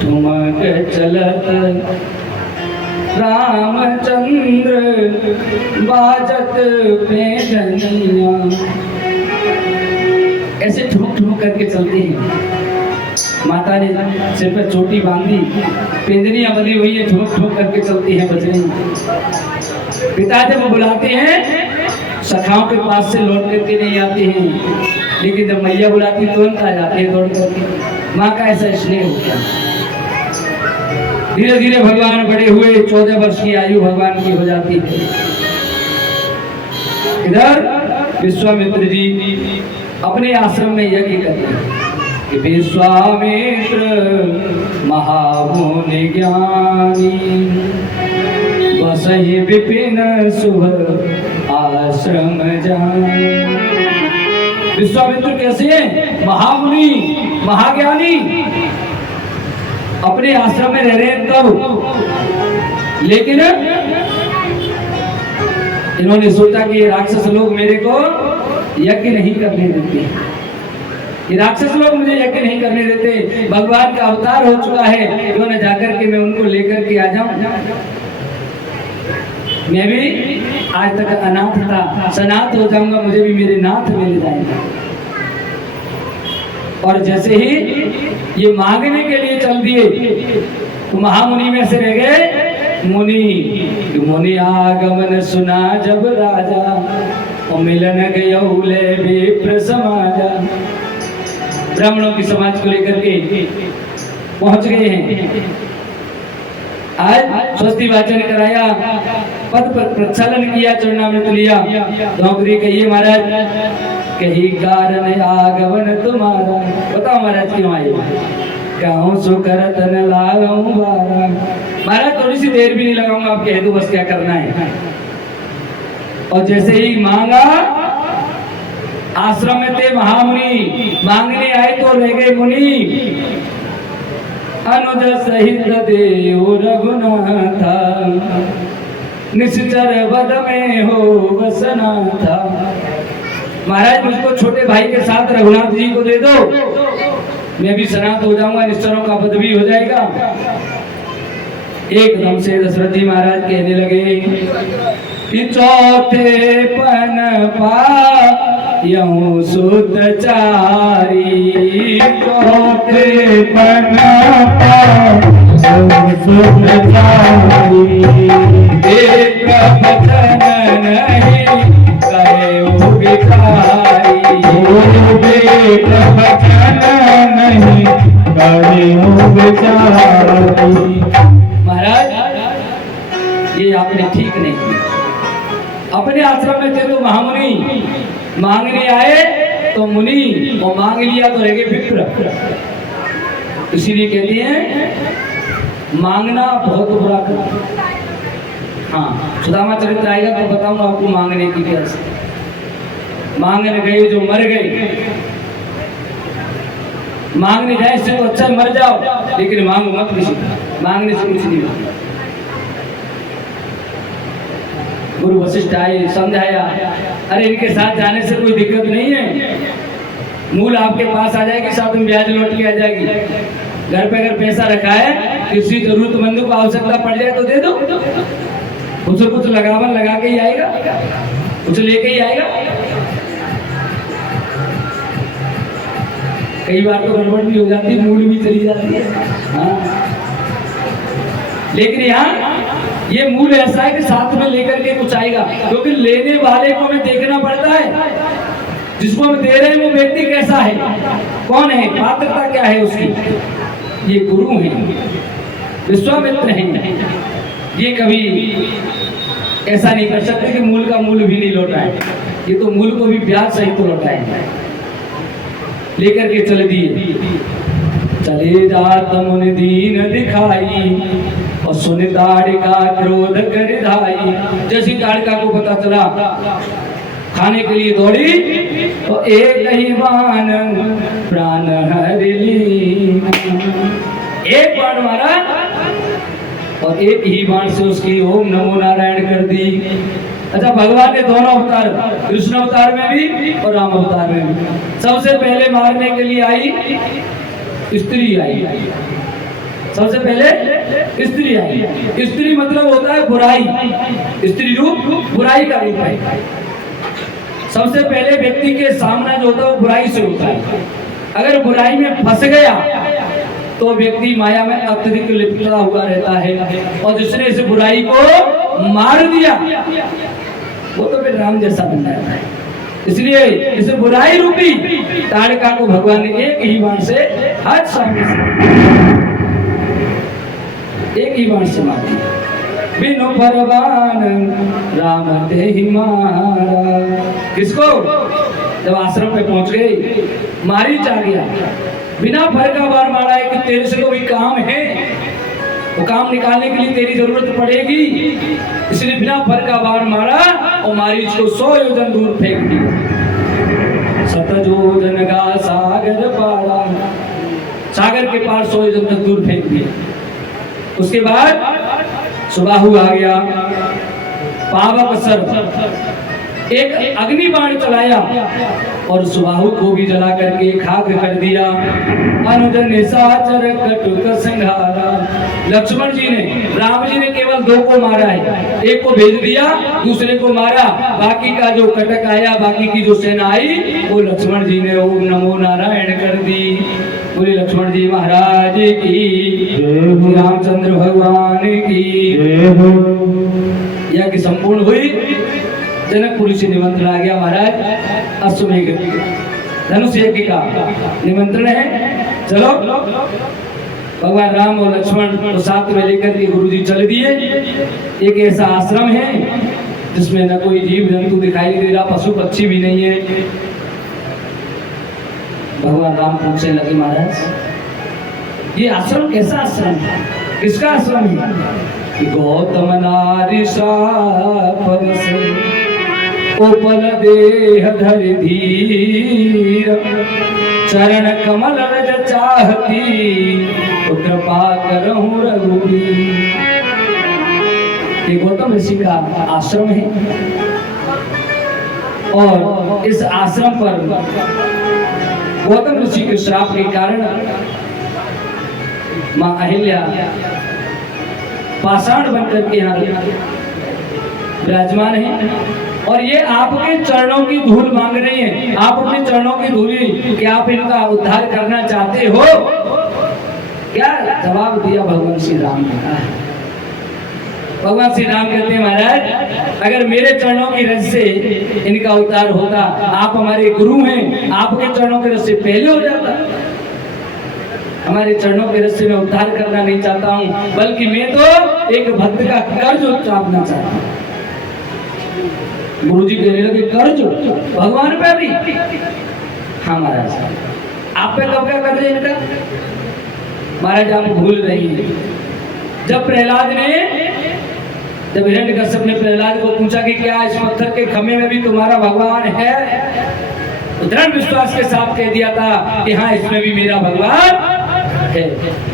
ठुमक चलत रामचंद्र बाजत पैजनिया, ऐसे ठुमक ठुमक करके चलते हैं। माता ने सिर पर चोटी बांधी, पेंजनियां बनी हुई है, ठुमक ठुमक करके चलती है बजरंगी। पिता जब बुलाते हैं सखाओं के पास से लौट करके नहीं आते हैं, लेकिन जब मैया बुलाती तुरंत आ जाते हैं दौड़ करके। माँ का ऐसा स्नेह होता है। धीरे धीरे भगवान बड़े हुए, 14 वर्ष की आयु भगवान की हो जाती है। इधर विश्वामित्र जी अपने आश्रम में यज्ञ करते हैं कि विश्वामित्र महामुनि ज्ञानी, बसहि विपिन शुभ आश्रम जानी। विश्वामित्र कैसे हैं? महामुनि, महाज्ञानी, अपने आश्रम में रह रहे हैं तब, लेकिन इन्होंने सोचा कि ये राक्षस लोग मेरे को यज्ञ नहीं करने देते, ये राक्षस लोग मुझे यज्ञ नहीं करने देते, भगवान का अवतार हो चुका है, क्यों न जाकर के मैं उनको लेकर के आ जाऊं। मैं भी आज तक अनाथ था, सनाथ हो जाऊंगा, मुझे भी मेरे नाथ मिल जाएंगे। और जैसे ही ये मांगने के लिए चल दिए तो महामुनि में से रह गए मुनि। मुनि आगमन सुना जब राजा, और मिलन गयौले विप्र समाजा। ब्राह्मणों की समाज को लेकर के पहुंच गए हैं। आज स्वस्ति वाचन कराया, पद पर प्रक्षालन किया, चरणामृत लिया, नौकरी कहिए महाराज, कही कारण आगमन तुम्हारा। बताओ महाराज क्यों आए? कहूँ सो करतन लाऊं बारा। महाराज थोड़ी सी देर भी नहीं लगाऊंगा, आप कह दो बस क्या करना है। और जैसे ही मांगा, आश्रम में थे महामुनि, मांगने आए तो रह गए मुनि। अनुज सहित देव रघुनाथा, निश्चर वद में हो बसना था। महाराज मुझको छोटे भाई के साथ रघुनाथ जी को दे दो, मैं भी सनात हो जाऊंगा, निश्चरों का पद भी हो जाएगा। एकदम से दशरथ जी महाराज कहने लगे कि चौथे पन पायूं सुत चारी, चौथे पन पायूं सुत चारी। एक वचन नहीं कहे भिखारी, एक वचन नहीं कहे भिखारी। महाराज ये आपने ठीक नहीं किया। अपने आश्रम में थे तो महामुनि, मांगने आए तो मुनि, और मांग लिया तो रह गए विप्र। इसीलिए कहते हैं मांगना बहुत बुरा काम। हाँ, सुदामा चरित्र आएगा तो बताऊंगा आपको मांगने की क्या। मांगने गए जो मर गए, मांगने जाए इससे तो अच्छा मर जाओ, लेकिन मांगो मत किसी का, मांगने से कुछ नहीं होगा। गुरु वशिष्ठ आए, समझाया, अरे इनके साथ जाने से कोई दिक्कत नहीं है, मूल आपके पास आ जाएगी, साथ में ब्याज लौट के आ जाएगी। घर पे अगर पैसा रखा है, किसी जरूरतमंद को आवश्यकता पड़ जाए तो दे दो, उसे कुछ लगावन लगा के ही आएगा, कुछ लेके ही आएगा। कई बार तो गड़बड़ भी हो जाती है, मूल भी चली जाती है। हाँ, लेकिन यहाँ ये मूल ऐसा है कि साथ में लेकर के कुछ आएगा, क्योंकि लेने वाले को हमें देखना पड़ता है, जिसको हम दे रहे हैं वो व्यक्ति कैसा है, कौन है, पात्रता क्या है उसकी। ये गुरु हैं, विश्वामित्र हैं, ये कभी ऐसा नहीं कर सकते कि मूल का मूल भी नहीं लौटाए, ये तो मूल को भी ब्याज सहित तो लौटाए। लेकर के चले दिए, चले जात मुनि दीन दिखाई, और सुन ताड़िका क्रोध कर धाई। जैसी ताड़िका को पता चला खाने के लिए दौड़ी, तो एक ही बाण प्राण हर ली, एक बाण मारा और एक ही बाण से उसकी ओम नमो नारायण कर दी। अच्छा, भगवान ने दोनों अवतार, कृष्ण अवतार में भी और राम अवतार में भी, सबसे पहले मारने के लिए आई स्त्री आई, सबसे पहले स्त्री आई। स्त्री मतलब होता है बुराई, स्त्री रूप बुराई का रूप है। सबसे पहले व्यक्ति के सामना जो होता है वो बुराई से होता है। अगर बुराई में फंस गया तो व्यक्ति माया में अत्यधिक लिपटा हुआ रहता है, और जिसने इस बुराई को मार दिया वो तो फिर राम जैसा बन जाता है। इसलिए इस बुराई रूपी ताड़िका को भगवान ने एक ही बाण से हाथ सामने से एक ही बाण से मार दिया। बिनु परवान राम ते ही मारा। किसको? जब आश्रम पे पहुंच गए, मारीच आ गया, बिना फर का बाण मारा है कि तेरे से कोई काम है, वो काम निकालने के लिए तेरी जरूरत पड़ेगी, इसलिए बिना फर का बाण मारा और मारीच को 100 योजन दूर फेंक दिया। सतजोजन का सागर पारा, सागर के पार 100 योजन तक दूर फेंक दिया। उसके बाद सुबाहु आ गया, पावक सर्प, एक अग्नि बाण चलाया और सुबाहु को भी जला करके खाक कर दिया। अनुज निशाचर कटुक संहारा। लक्ष्मण जी ने, राम जी ने केवल 2 को मारा है, एक को भेज दिया, दूसरे को मारा, बाकी का जो कटक आया, बाकी की जो सेना आई वो लक्ष्मण जी ने ओम नमो नारायण कर दी। बोले लक्ष्मण जी महाराज की, रामचंद्र भगवान की। यज्ञ संपूर्ण हुई, जनकपुरी से निमंत्रण आ गया, महाराज अश्वमेघ धनुष यज्ञ का निमंत्रण है, चलो। भगवान राम और लक्ष्मण को साथ में लेकर के गुरु जी चल दिए। एक ऐसा आश्रम है जिसमें न कोई जीव जंतु दिखाई दे रहा, पशु पक्षी भी नहीं है। भगवान राम पूछने लगे, महाराज ये आश्रम कैसा आश्रम है, किसका आश्रम है? गौतम नारी परस उपल देह धर धीर, चरण कमल रज चाहती, कृपा करहूं रघुवीर। ये गौतम ऋषि का आश्रम है, और इस आश्रम पर गौतम ऋषि के श्राप के कारण मां अहिल्या पाषाण बनकर के यहाँ विराजमान है, और ये आपके चरणों की धूल मांग रही हैं। आप अपने चरणों की धूल, क्या आप इनका उद्धार करना चाहते हो? क्या जवाब दिया भगवान श्री राम ने? भगवान श्री राम कहते हैं, महाराज अगर मेरे चरणों की रस से इनका उद्धार होता, आप हमारे गुरु हैं, आपके चरणों के रस से पहले हो जाता। हमारे चरणों के रस से मैं उद्धार करना नहीं चाहता हूं, बल्कि मैं तो एक भक्त का कर्ज उतारना चाहता हूं। गुरु जी कहने लगे, कर्ज भगवान पे भी? हाँ महाराज, आप पे कब क्या कर्ज है इनका? महाराज आप भूल रही हैं, जब प्रहलाद ने जब हिरण्यकश्यप ने प्रहलाद को पूछा कि क्या इस पत्थर के खम्भे में भी तुम्हारा भगवान है, तो दृढ़ विश्वास के साथ कह दिया था कि हाँ, इसमें भी मेरा भगवान है।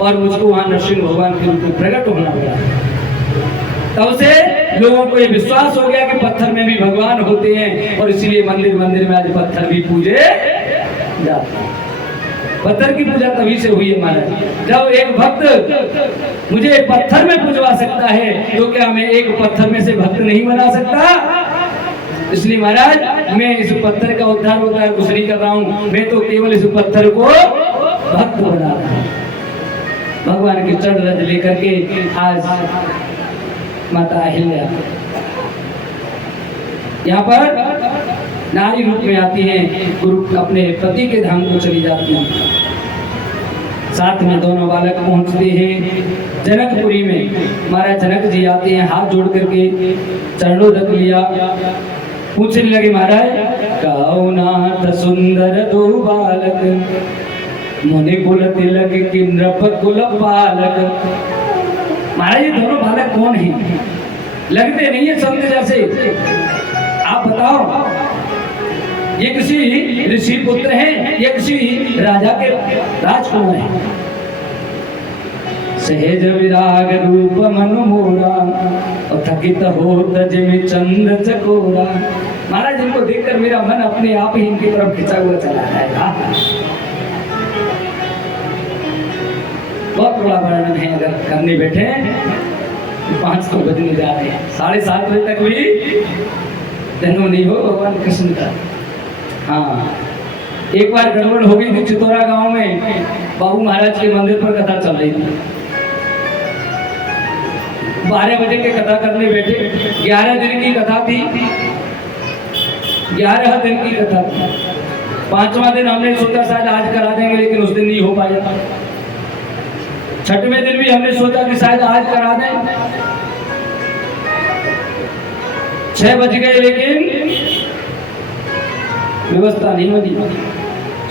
और मुझको वहां नरसिंह भगवान के रूप में प्रकट होना पड़ा। तब से लोगों को ये विश्वास हो गया कि पत्थर में भी भगवान होते हैं, और इसीलिए मंदिर मंदिर में आज पत्थर भी पूजे जाते हैं। पत्थर की पूजा तभी से हुई है महाराज, जब एक भक्त मुझे पत्थर में पूजवा सकता है, तो क्या मैं एक पत्थर में से भक्त नहीं बना सकता? इसलिए महाराज, मैं इस पत्थर का उद्धार कुछ नहीं कर रहा हूँ, मैं तो केवल इस पत्थर को भक्त बना रहा हूँ। भगवान के चरण रज लेकर के आज माता अहिल्या यहाँ पर नारी रूप में आती हैं, गुरु अपने पति के धाम को चली जाती हैं। साथ में दोनों बालक पहुंचते हैं जनकपुरी में। महाराज जनक जी आते हैं, हाथ जोड़ करके चरणों रख लिया, पूछने लगे महाराज, काऊ नाथ सुंदर दो बालक, मुनि कुल तिलक की नृप कुल पालक। महाराज ये दोनों बालक कौन हैं? लगते नहीं है संत जैसे, आप बताओ, ये किसी ऋषि पुत्र हैं या किसी राजा के राजकुमार हैं? सहज विराग रूप मनु मोरा, और थकित हो तजिम चंद्र चकोरा। महाराज इनको देखकर मेरा मन अपने आप ही इनकी तरफ खिंचा हुआ चला जाएगा। बहुत बड़ा वर्णन है, अगर करने बैठे 5 तो बजने जा रहे हैं, 7:30 बजे तक भी जन्म नहीं हो भगवान कृष्ण का। हाँ, एक बार गड़बड़ हो गई थी चितौरा गांव में, बाबू महाराज के मंदिर पर कथा चल रही थी। 12 बजे के कथा करने बैठे, 11 दिन की कथा थी, 11 दिन की कथा थी। 5वां दिन हमने सोचा शायद आज करा देंगे, लेकिन उस दिन नहीं हो पाया। 6वें दिन भी हमने सोचा कि शायद आज करा दें, 6 बज गए, लेकिन व्यवस्था नहीं बनी।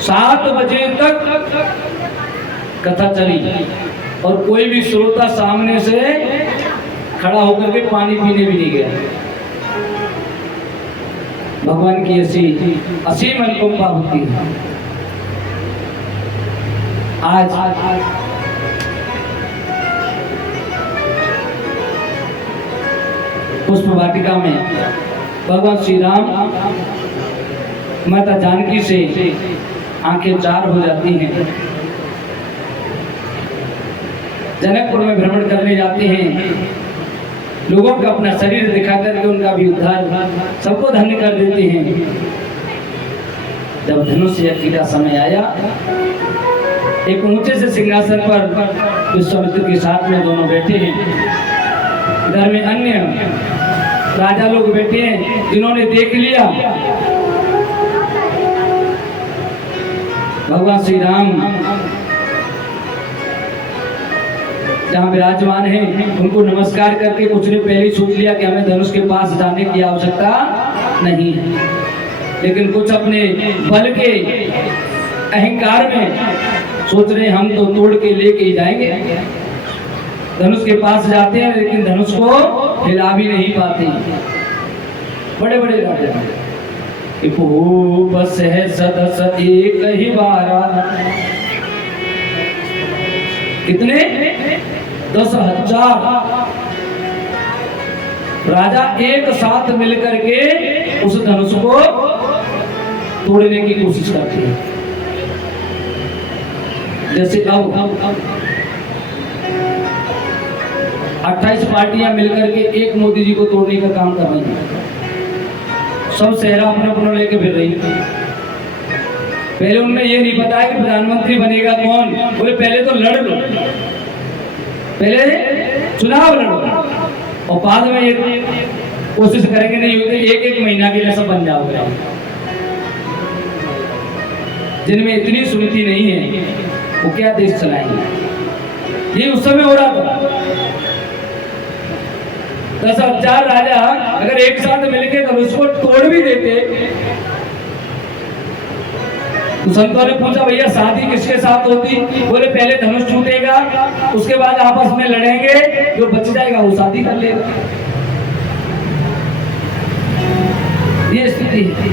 7 बजे तक कथा चली और कोई भी श्रोता सामने से खड़ा होकर के पानी पीने भी नहीं गया। भगवान की ऐसी असीम अनुकंपा होती है। आज पुष्प वाटिका में भगवान श्री राम माता जानकी से आंखें चार हो जाती हैं। जनकपुर में भ्रमण करने जाते हैं, लोगों का अपना शरीर दिखा करके उनका भी उद्धार सबको धन्य कर देते हैं। जब धनुष यज्ञ का समय आया, एक ऊंचे से सिंहासन पर विश्वामित्र के साथ में दोनों बैठे हैं। इधर में अन्य राजा लोग बैठे हैं, जिन्होंने देख लिया भगवान श्री राम जहाँ विराजमान हैं, उनको नमस्कार करके कुछ ने पहले सोच लिया कि हमें धनुष के पास जाने की आवश्यकता नहीं है, लेकिन कुछ अपने बल के अहंकार में सोच रहे हम तो तोड़ के लेके ही जाएंगे। धनुष के पास जाते हैं, लेकिन धनुष को हिला भी नहीं पाते। बड़े बड़े राजा बस है सदस एक ही बारा, कितने 10,000 राजा एक साथ मिलकर के उस धनुष को तोड़ने की कोशिश करते हैं। जैसे अब 28 पार्टियां मिलकर के एक मोदी जी को तोड़ने का काम कर रही हैं। सब सेहरा अपना अपना लेके फिर रही है। पहले उनमें ये नहीं पता है कि प्रधानमंत्री बनेगा कौन, बोले पहले तो लड़ लो, पहले चुनाव लड़ो और बाद में ये कोशिश करेंगे नहीं होते 1-1 महीना के लिए सब बन जाओगे। जिनमें इतनी सुनीति नहीं है वो क्या देश चलाएंगे। ये उस समय हो रहा था। 10,000 राजा अगर एक साथ मिलके तो उसको तोड़ भी देते। तो संतों ने पूछा भैया शादी किसके साथ होती, बोले पहले धनुष छूटेगा, उसके बाद आपस में लड़ेंगे, जो बच जाएगा वो शादी कर लेगा। ये स्थिति है,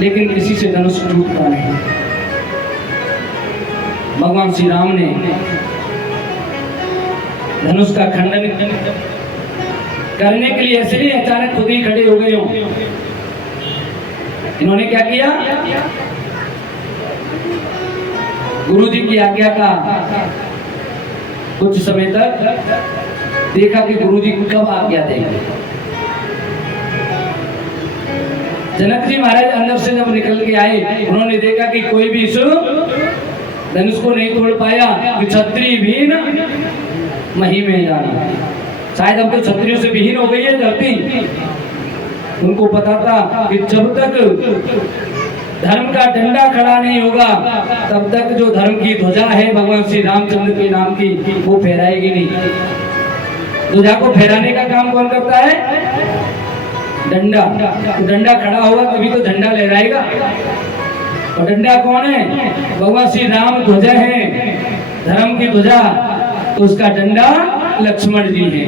लेकिन किसी से धनुष टूटता नहीं। भगवान श्री राम ने धनुष का खंडन करने के लिए ऐसे नहीं अचानक खुद ही खड़े हो गए हो। इन्होंने क्या किया, गुरु जी की आज्ञा का कुछ समय तक देखा कि गुरु जी कब आज्ञा देंगे। जनक जी महाराज अंदर से जब निकल के आए, उन्होंने देखा कि कोई भी इस धनुष को नहीं तोड़ पाया कि क्षत्रिय विहीन मही में जाना। शायद अब तो क्षत्रियों से विहीन हो गई है धरती। उनको पता था कि जब तक धर्म का डंडा खड़ा नहीं होगा तब तक जो धर्म की ध्वजा है भगवान श्री रामचंद्र के नाम की वो फहराएगी नहीं। ध्वजा को फहराने का काम कौन करता है, डंडा। तो डंडा खड़ा होगा तभी तो झंडा लहराएगा। और डंडा कौन है, भगवान श्री राम ध्वजा है, धर्म की ध्वजा। तो उसका डंडा लक्ष्मण जी है,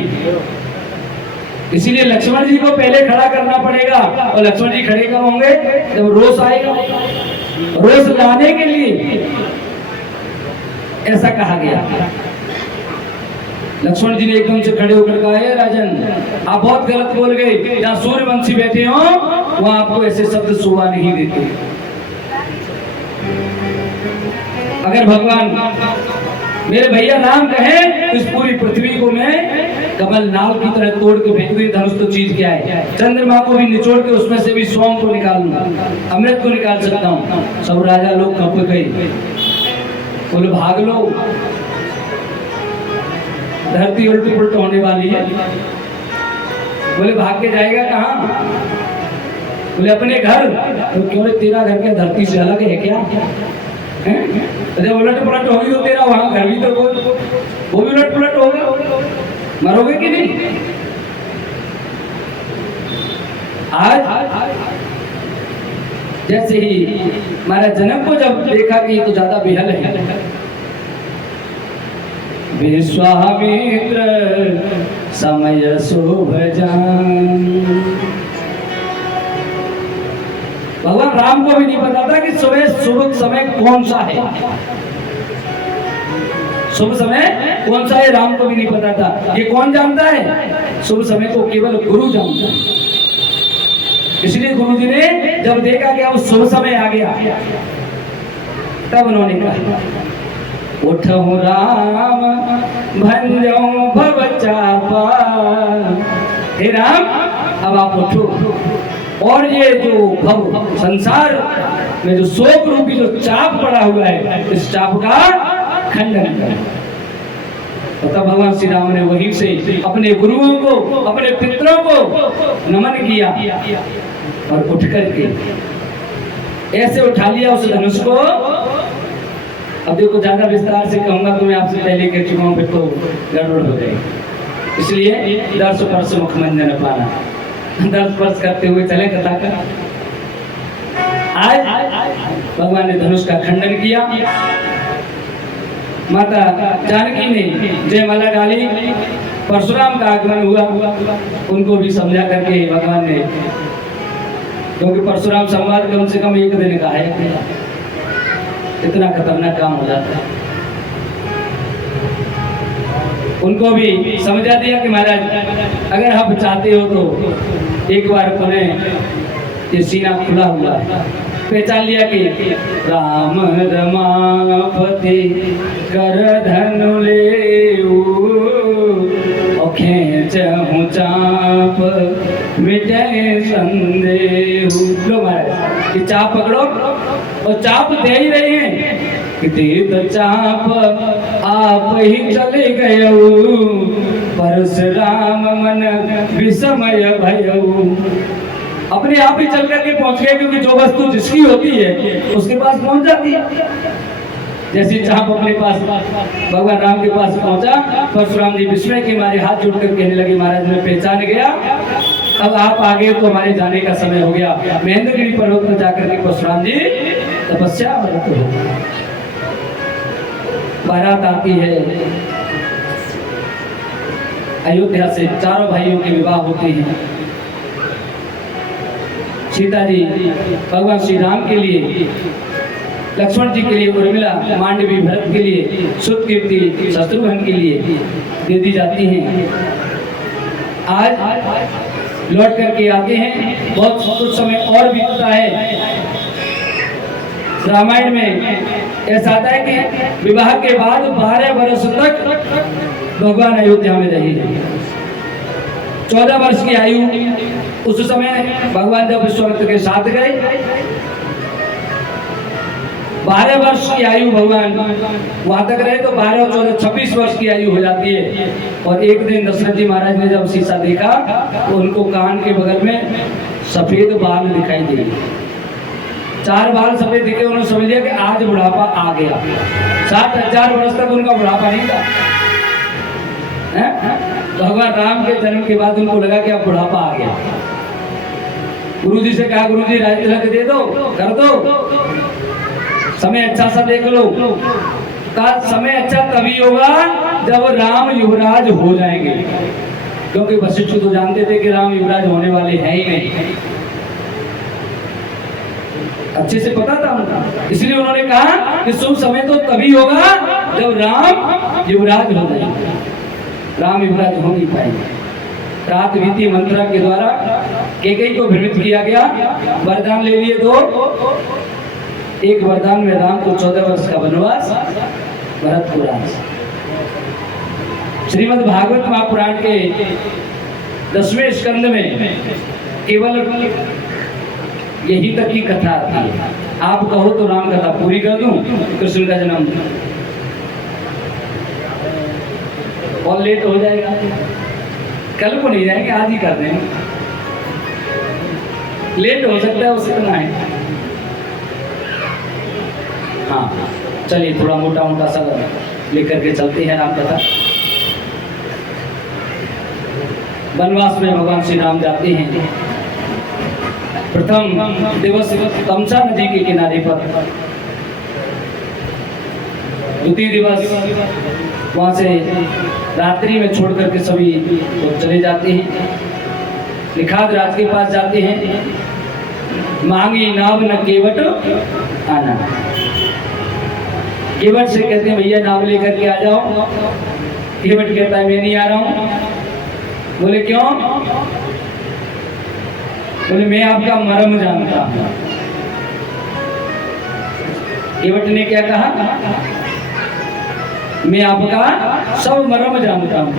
इसीलिए लक्ष्मण जी को पहले खड़ा करना पड़ेगा। और लक्ष्मण जी खड़े कब होंगे, जब रोष आएगा। रोष लाने के लिए ऐसा कहा गया। लक्ष्मण जी ने एकदम से खड़े होकर कहा, है राजन आप बहुत गलत बोल गए, जहाँ सूर्यवंशी बैठे हो वहां आपको ऐसे शब्द शोभा नहीं देते। अगर भगवान मेरे भैया राम कहे तो इस पूरी पृथ्वी को मैं कमल नाल की तरह तोड़ के फेंक दूं। धनुष तो चीज क्या है, चंद्रमा को भी निचोड़ के उसमें से भी सोम को निकाल लूं, अमृत को निकाल सकता हूँ। सब राजा लोग कप गए, बोले भाग लो, धरती उल्टी पुल्ट होने वाली है। बोले भाग के जाएगा कहाँ, बोले अपने घर। तो क्यों रे, तेरा घर क्या धरती से अलग है क्या? जब उलट पुलट होगी तो तेरा वहां घर भी तो वो भी उलट पुलट होगा, मरोगे कि नहीं? आज जैसे ही महाराज जनक को जब देखा कि ये तो ज्यादा बेहल है, विश्वामित्र समय शुभ जान। भगवान राम को भी नहीं पता था कि सुबह शुभ समय कौन सा है, शुभ समय कौन सा है, राम को भी नहीं पता था। ये कौन जानता है, शुभ समय को केवल गुरु जानता है। इसलिए गुरु जी ने जब देखा कि अब शुभ समय आ गया, तब उन्होंने कहा, उठो राम भंजो भव चापा। हे राम अब आप उठो और ये जो भव संसार में जो शोक रूपी जो चाप पड़ा हुआ है, इस चाप का खंडन करो। तब भगवान श्री राम ने वहीं से अपने गुरुओं को, अपने पितरों को नमन किया और उठ करके ऐसे उठा लिया उस धनुष को। अब देखो ज्यादा विस्तार से कहूंगा तो मैं आपसे पहले कह चुका हूं, फिर तो गड़बड़ हो गई। इसलिए दर्श परस मुख मंजन पाना, दर्श स्पर्श करते हुए चले कथा का। आज भगवान ने धनुष का खंडन किया। माता जानकी ने जयमाला डाली, परशुराम का आगमन हुआ, उनको भी समझा करके भगवान ने, क्योंकि परशुराम संवाद कम से कम एक दिन का है, इतना खतरनाक काम हो जाता है। उनको भी समझा दिया कि महाराज अगर आप चाहते हो तो एक बार पुनः ये सीना खुला हुआ है, पहचान लिया कि राम रमापति कर धनु लेऊ और खेचहु चाप मिटे संदेहु। लो महाराज ये चाप पकड़ो, और चाप दे ही रहे हैं कि दे तो चाप आप ही चले गए, परशुराम मन विस्मय भयऊ। अपने आप ही चल करके पहुंच गए, क्योंकि जो वस्तु जिसकी होती है उसके पास पहुंच जाती है। जैसे चाप अपने पास भगवान राम के पास पहुंचा, परशुराम जी विस्मय के मारे हाथ जोड़कर कहने लगे, महाराज मैं पहचान गया, अब आप आगे तो हमारे जाने का समय हो गया। महेंद्रगिरी पर्वत पर जाकर के परशुराम जी तपस्या व्रत हो। बारात आती है अयोध्या से, चारों भाइयों के विवाह होते हैं। सीता जी भगवान श्री राम के लिए, लक्ष्मण जी के लिए उर्मिला, मांडवी भरत के लिए, सुतकीर्ति शत्रुघ्न के लिए दे दी जाती हैं। आज लौट करके आते हैं, बहुत कुछ समय और बीतता है। रामायण में ऐसा आता है कि विवाह के बाद 12 वर्ष तक भगवान अयोध्या में रहे। 14 वर्ष की आयु, उस समय भगवान जब विश्वामित्र के साथ गए, 12 वर्ष की आयु भगवान वहां तक रहे, तो 12 और 14 26 वर्ष की आयु हो जाती है। और एक दिन दशरथ जी महाराज ने जब शीशा देखा तो उनको कान के बगल में सफेद बाल दिखाई दिए। 4 बाल सफेद दिखे, उन्होंने समझ लिया कि आज बुढ़ापा आ गया। 60,000 वर्ष तक उनका बुढ़ापा नहीं था। भगवान राम के जन्म के बाद उनको लगा कि अब बुढ़ापा आ गया। गुरुजी से कहा, गुरुजी राज तिलक दे दो, कर दो, समय अच्छा सा देख लो। का समय अच्छा तभी होगा जब राम युवराज हो जाएंगे, क्योंकि वशिष्ठ तो जानते थे कि राम युवराज होने वाले हैं ही नहीं, अच्छे से पता था उनका। इसलिए उन्होंने कहा कि शुभ समय तो तभी होगा जब राम युवराज हो जाएंगे। राम युवराज हो नहीं पाएंगे। रात बीती मंत्रा के द्वारा कैकेयी को भ्रमित किया गया, वरदान ले लिए दो। एक वरदान में राम को 14 वर्ष का वनवास, भरत को राज। श्रीमद् भागवत महापुराण के 10वें स्कंद में केवल यही तक की कथा आती है। आप कहो तो राम कथा पूरी कर दूं, कृष्ण का जन्म, और लेट हो जाएगा, कल को नहीं जाएंगे, आज ही कर देंगे। लेट हो सकता है, उससे इतना है। हाँ, चलिए थोड़ा मोटा मोटा सा लेकर के चलते हैं राम कथा। वनवास में भगवान श्री राम जाते हैं। प्रथम दिवस तमसा नदी के किनारे पर, द्वितीय दिवस वहां से रात्रि में छोड़ करके सभी लोग चले जाते हैं। निखाद राज के पास जाते हैं। मांगी नाव न केवट आना। केवट से कहते हैं भैया नाव लेकर के आ जाओ। केवट कहता है मैं नहीं आ रहा हूं। बोले क्यों? बोले मैं आपका मर्म जानता हूं। केवट ने क्या कहा? मैं आपका सब मर्म जानता हूं।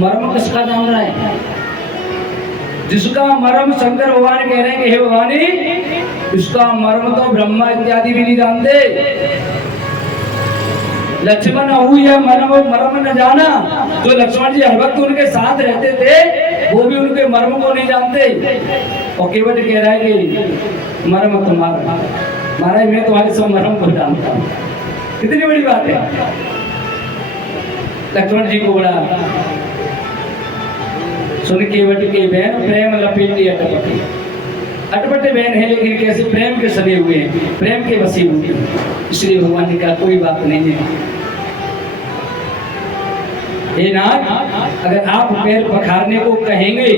मर्म किसका जान रहा है? जिसका मर्म शंकर भगवान कह रहे हैं कि हे भवानी, इसका मर्म तो ब्रह्मा इत्यादि भी नहीं जानते। लक्ष्मण हुई है मर्म न जाना। जो लक्ष्मण जी हर वक्त उनके साथ रहते थे, वो भी उनके मर्म को नहीं जानते। और केवट कह रहा है कि मर्म तुम्हारा, महाराज मैं तुम्हारे सब मर्म को जानता हूँ। कितनी बड़ी बात है। लक्ष्मण जी को बड़ा सुन केवट के बहन प्रेम लपेटी अटपटी। अटपटे बहन है लेकिन कैसे प्रेम के सने हुए हैं, प्रेम के वसी हुए हैं। इसलिए भगवान ने कहा कोई बात नहीं है। हे नाथ, अगर आप पैर पखारने को कहेंगे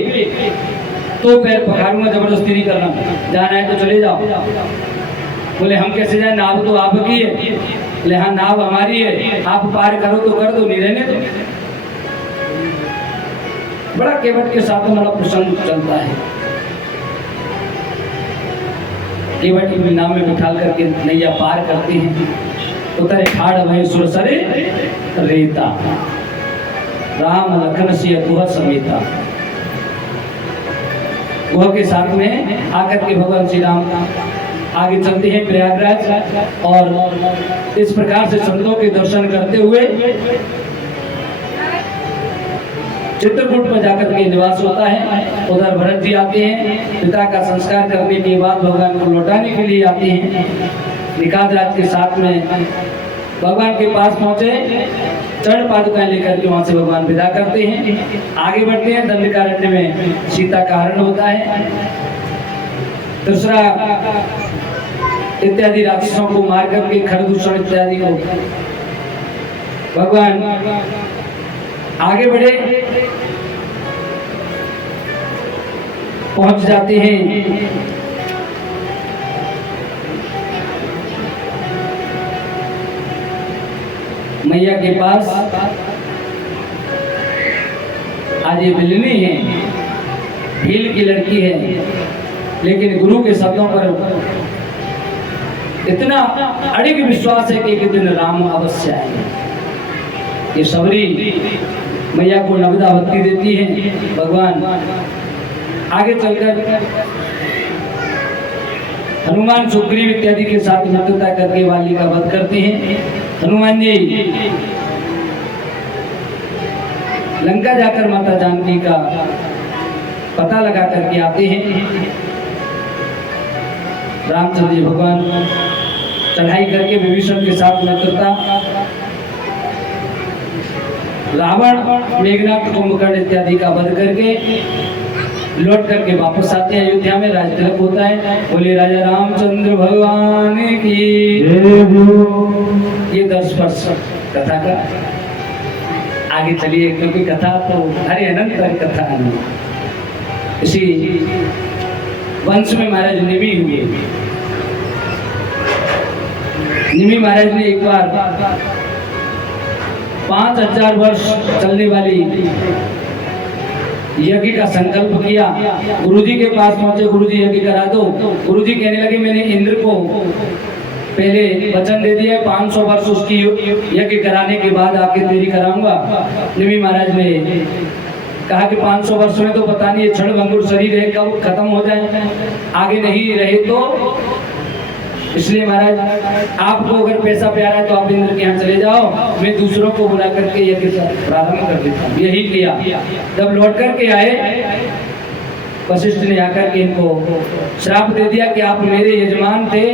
तो पैर पखारूंगा, जबरदस्ती नहीं करना। जाना है तो चले जाओ। बोले हम कैसे जाए, नाव तो आपकी है। बोले हाँ नाव हमारी है, आप पार करो तो कर दो, नहीं रहने दो। बड़ा केवट के साथ बड़ा प्रसंग चलता है। केवट की नाव में बिठा करके नैया पार करते हैं। उतरे ठाड़ भय सुरसरे रेता, राम लखन सिय गुह समेता। गुह के साथ में आकर के भगवान श्री राम आगे चलते हैं प्रयागराज। और इस प्रकार से संतों के दर्शन करते हुए चित्रकूट पर जाकर के निवास होता है। उधर भरत जी आते हैं। पिता का संस्कार करने के बाद भगवान को लौटाने के लिए आते हैं। निखाद राज के साथ में भगवान के पास पहुंचे, चरण पादुकाएं लेकर के वहां से भगवान विदा करते हैं। आगे बढ़ते हैं। दंडकारण्य में सीता का हरण होता है। दूसरा इत्यादि राक्षसों को मार करके खरदूषण इत्यादि को भगवान आगे बढ़े। पहुंच जाते हैं। मैया के पास आज ये बिलनी है, भील की लड़की है, लेकिन गुरु के शब्दों पर इतना अड़िग विश्वास है कि एक दिन राम अवश्य आएंगे। ये सबरी मैया को नवदावती देती है। भगवान आगे चलकर हनुमान सुग्रीव इत्यादि के साथ मित्रता करके वाली का वध करते हैं। हनुमान जी लंका जाकर माता जानकी का पता लगा करके आते हैं। रामचंद्र जी भगवान चढ़ाई करके विभीषण के साथ मित्रता, रावण मेघनाथ कुंभकर्ण इत्यादि का वध करके लौट करके वापस आते हैं। अयोध्या में राज तिलक होता है। बोले राजा रामचंद्र भगवान की। ये 10 वर्ष कथा का। आगे चलिए, क्योंकि कथा तो हरे अनंत हरि कथा है। इसी वंश में महाराज निमि हुए। निमि महाराज ने एक बार 5000 वर्ष चलने वाली यज्ञ का संकल्प किया। गुरुजी के पास पहुंचे, गुरुजी यज्ञ करा दो। गुरुजी कहने लगे मैंने इंद्र को पहले वचन दे दिया, 500 वर्ष उसकी यज्ञ कराने के बाद आके तेरी कराऊंगा। निमि महाराज ने कहा कि 500 वर्ष में तो पता नहीं क्षण भंगुर शरीर है, कब खत्म हो जाए, आगे नहीं रहे तो। इसलिए महाराज आपको अगर पैसा प्यारा है तो आप इंद्र के यहाँ चले जाओ, मैं दूसरों को बुला करके यज्ञ प्रारंभ कर देता हूँ। यही किया। जब लौट करके आए, वशिष्ठ ने आकर के इनको श्राप दे दिया कि आप मेरे यजमान थे,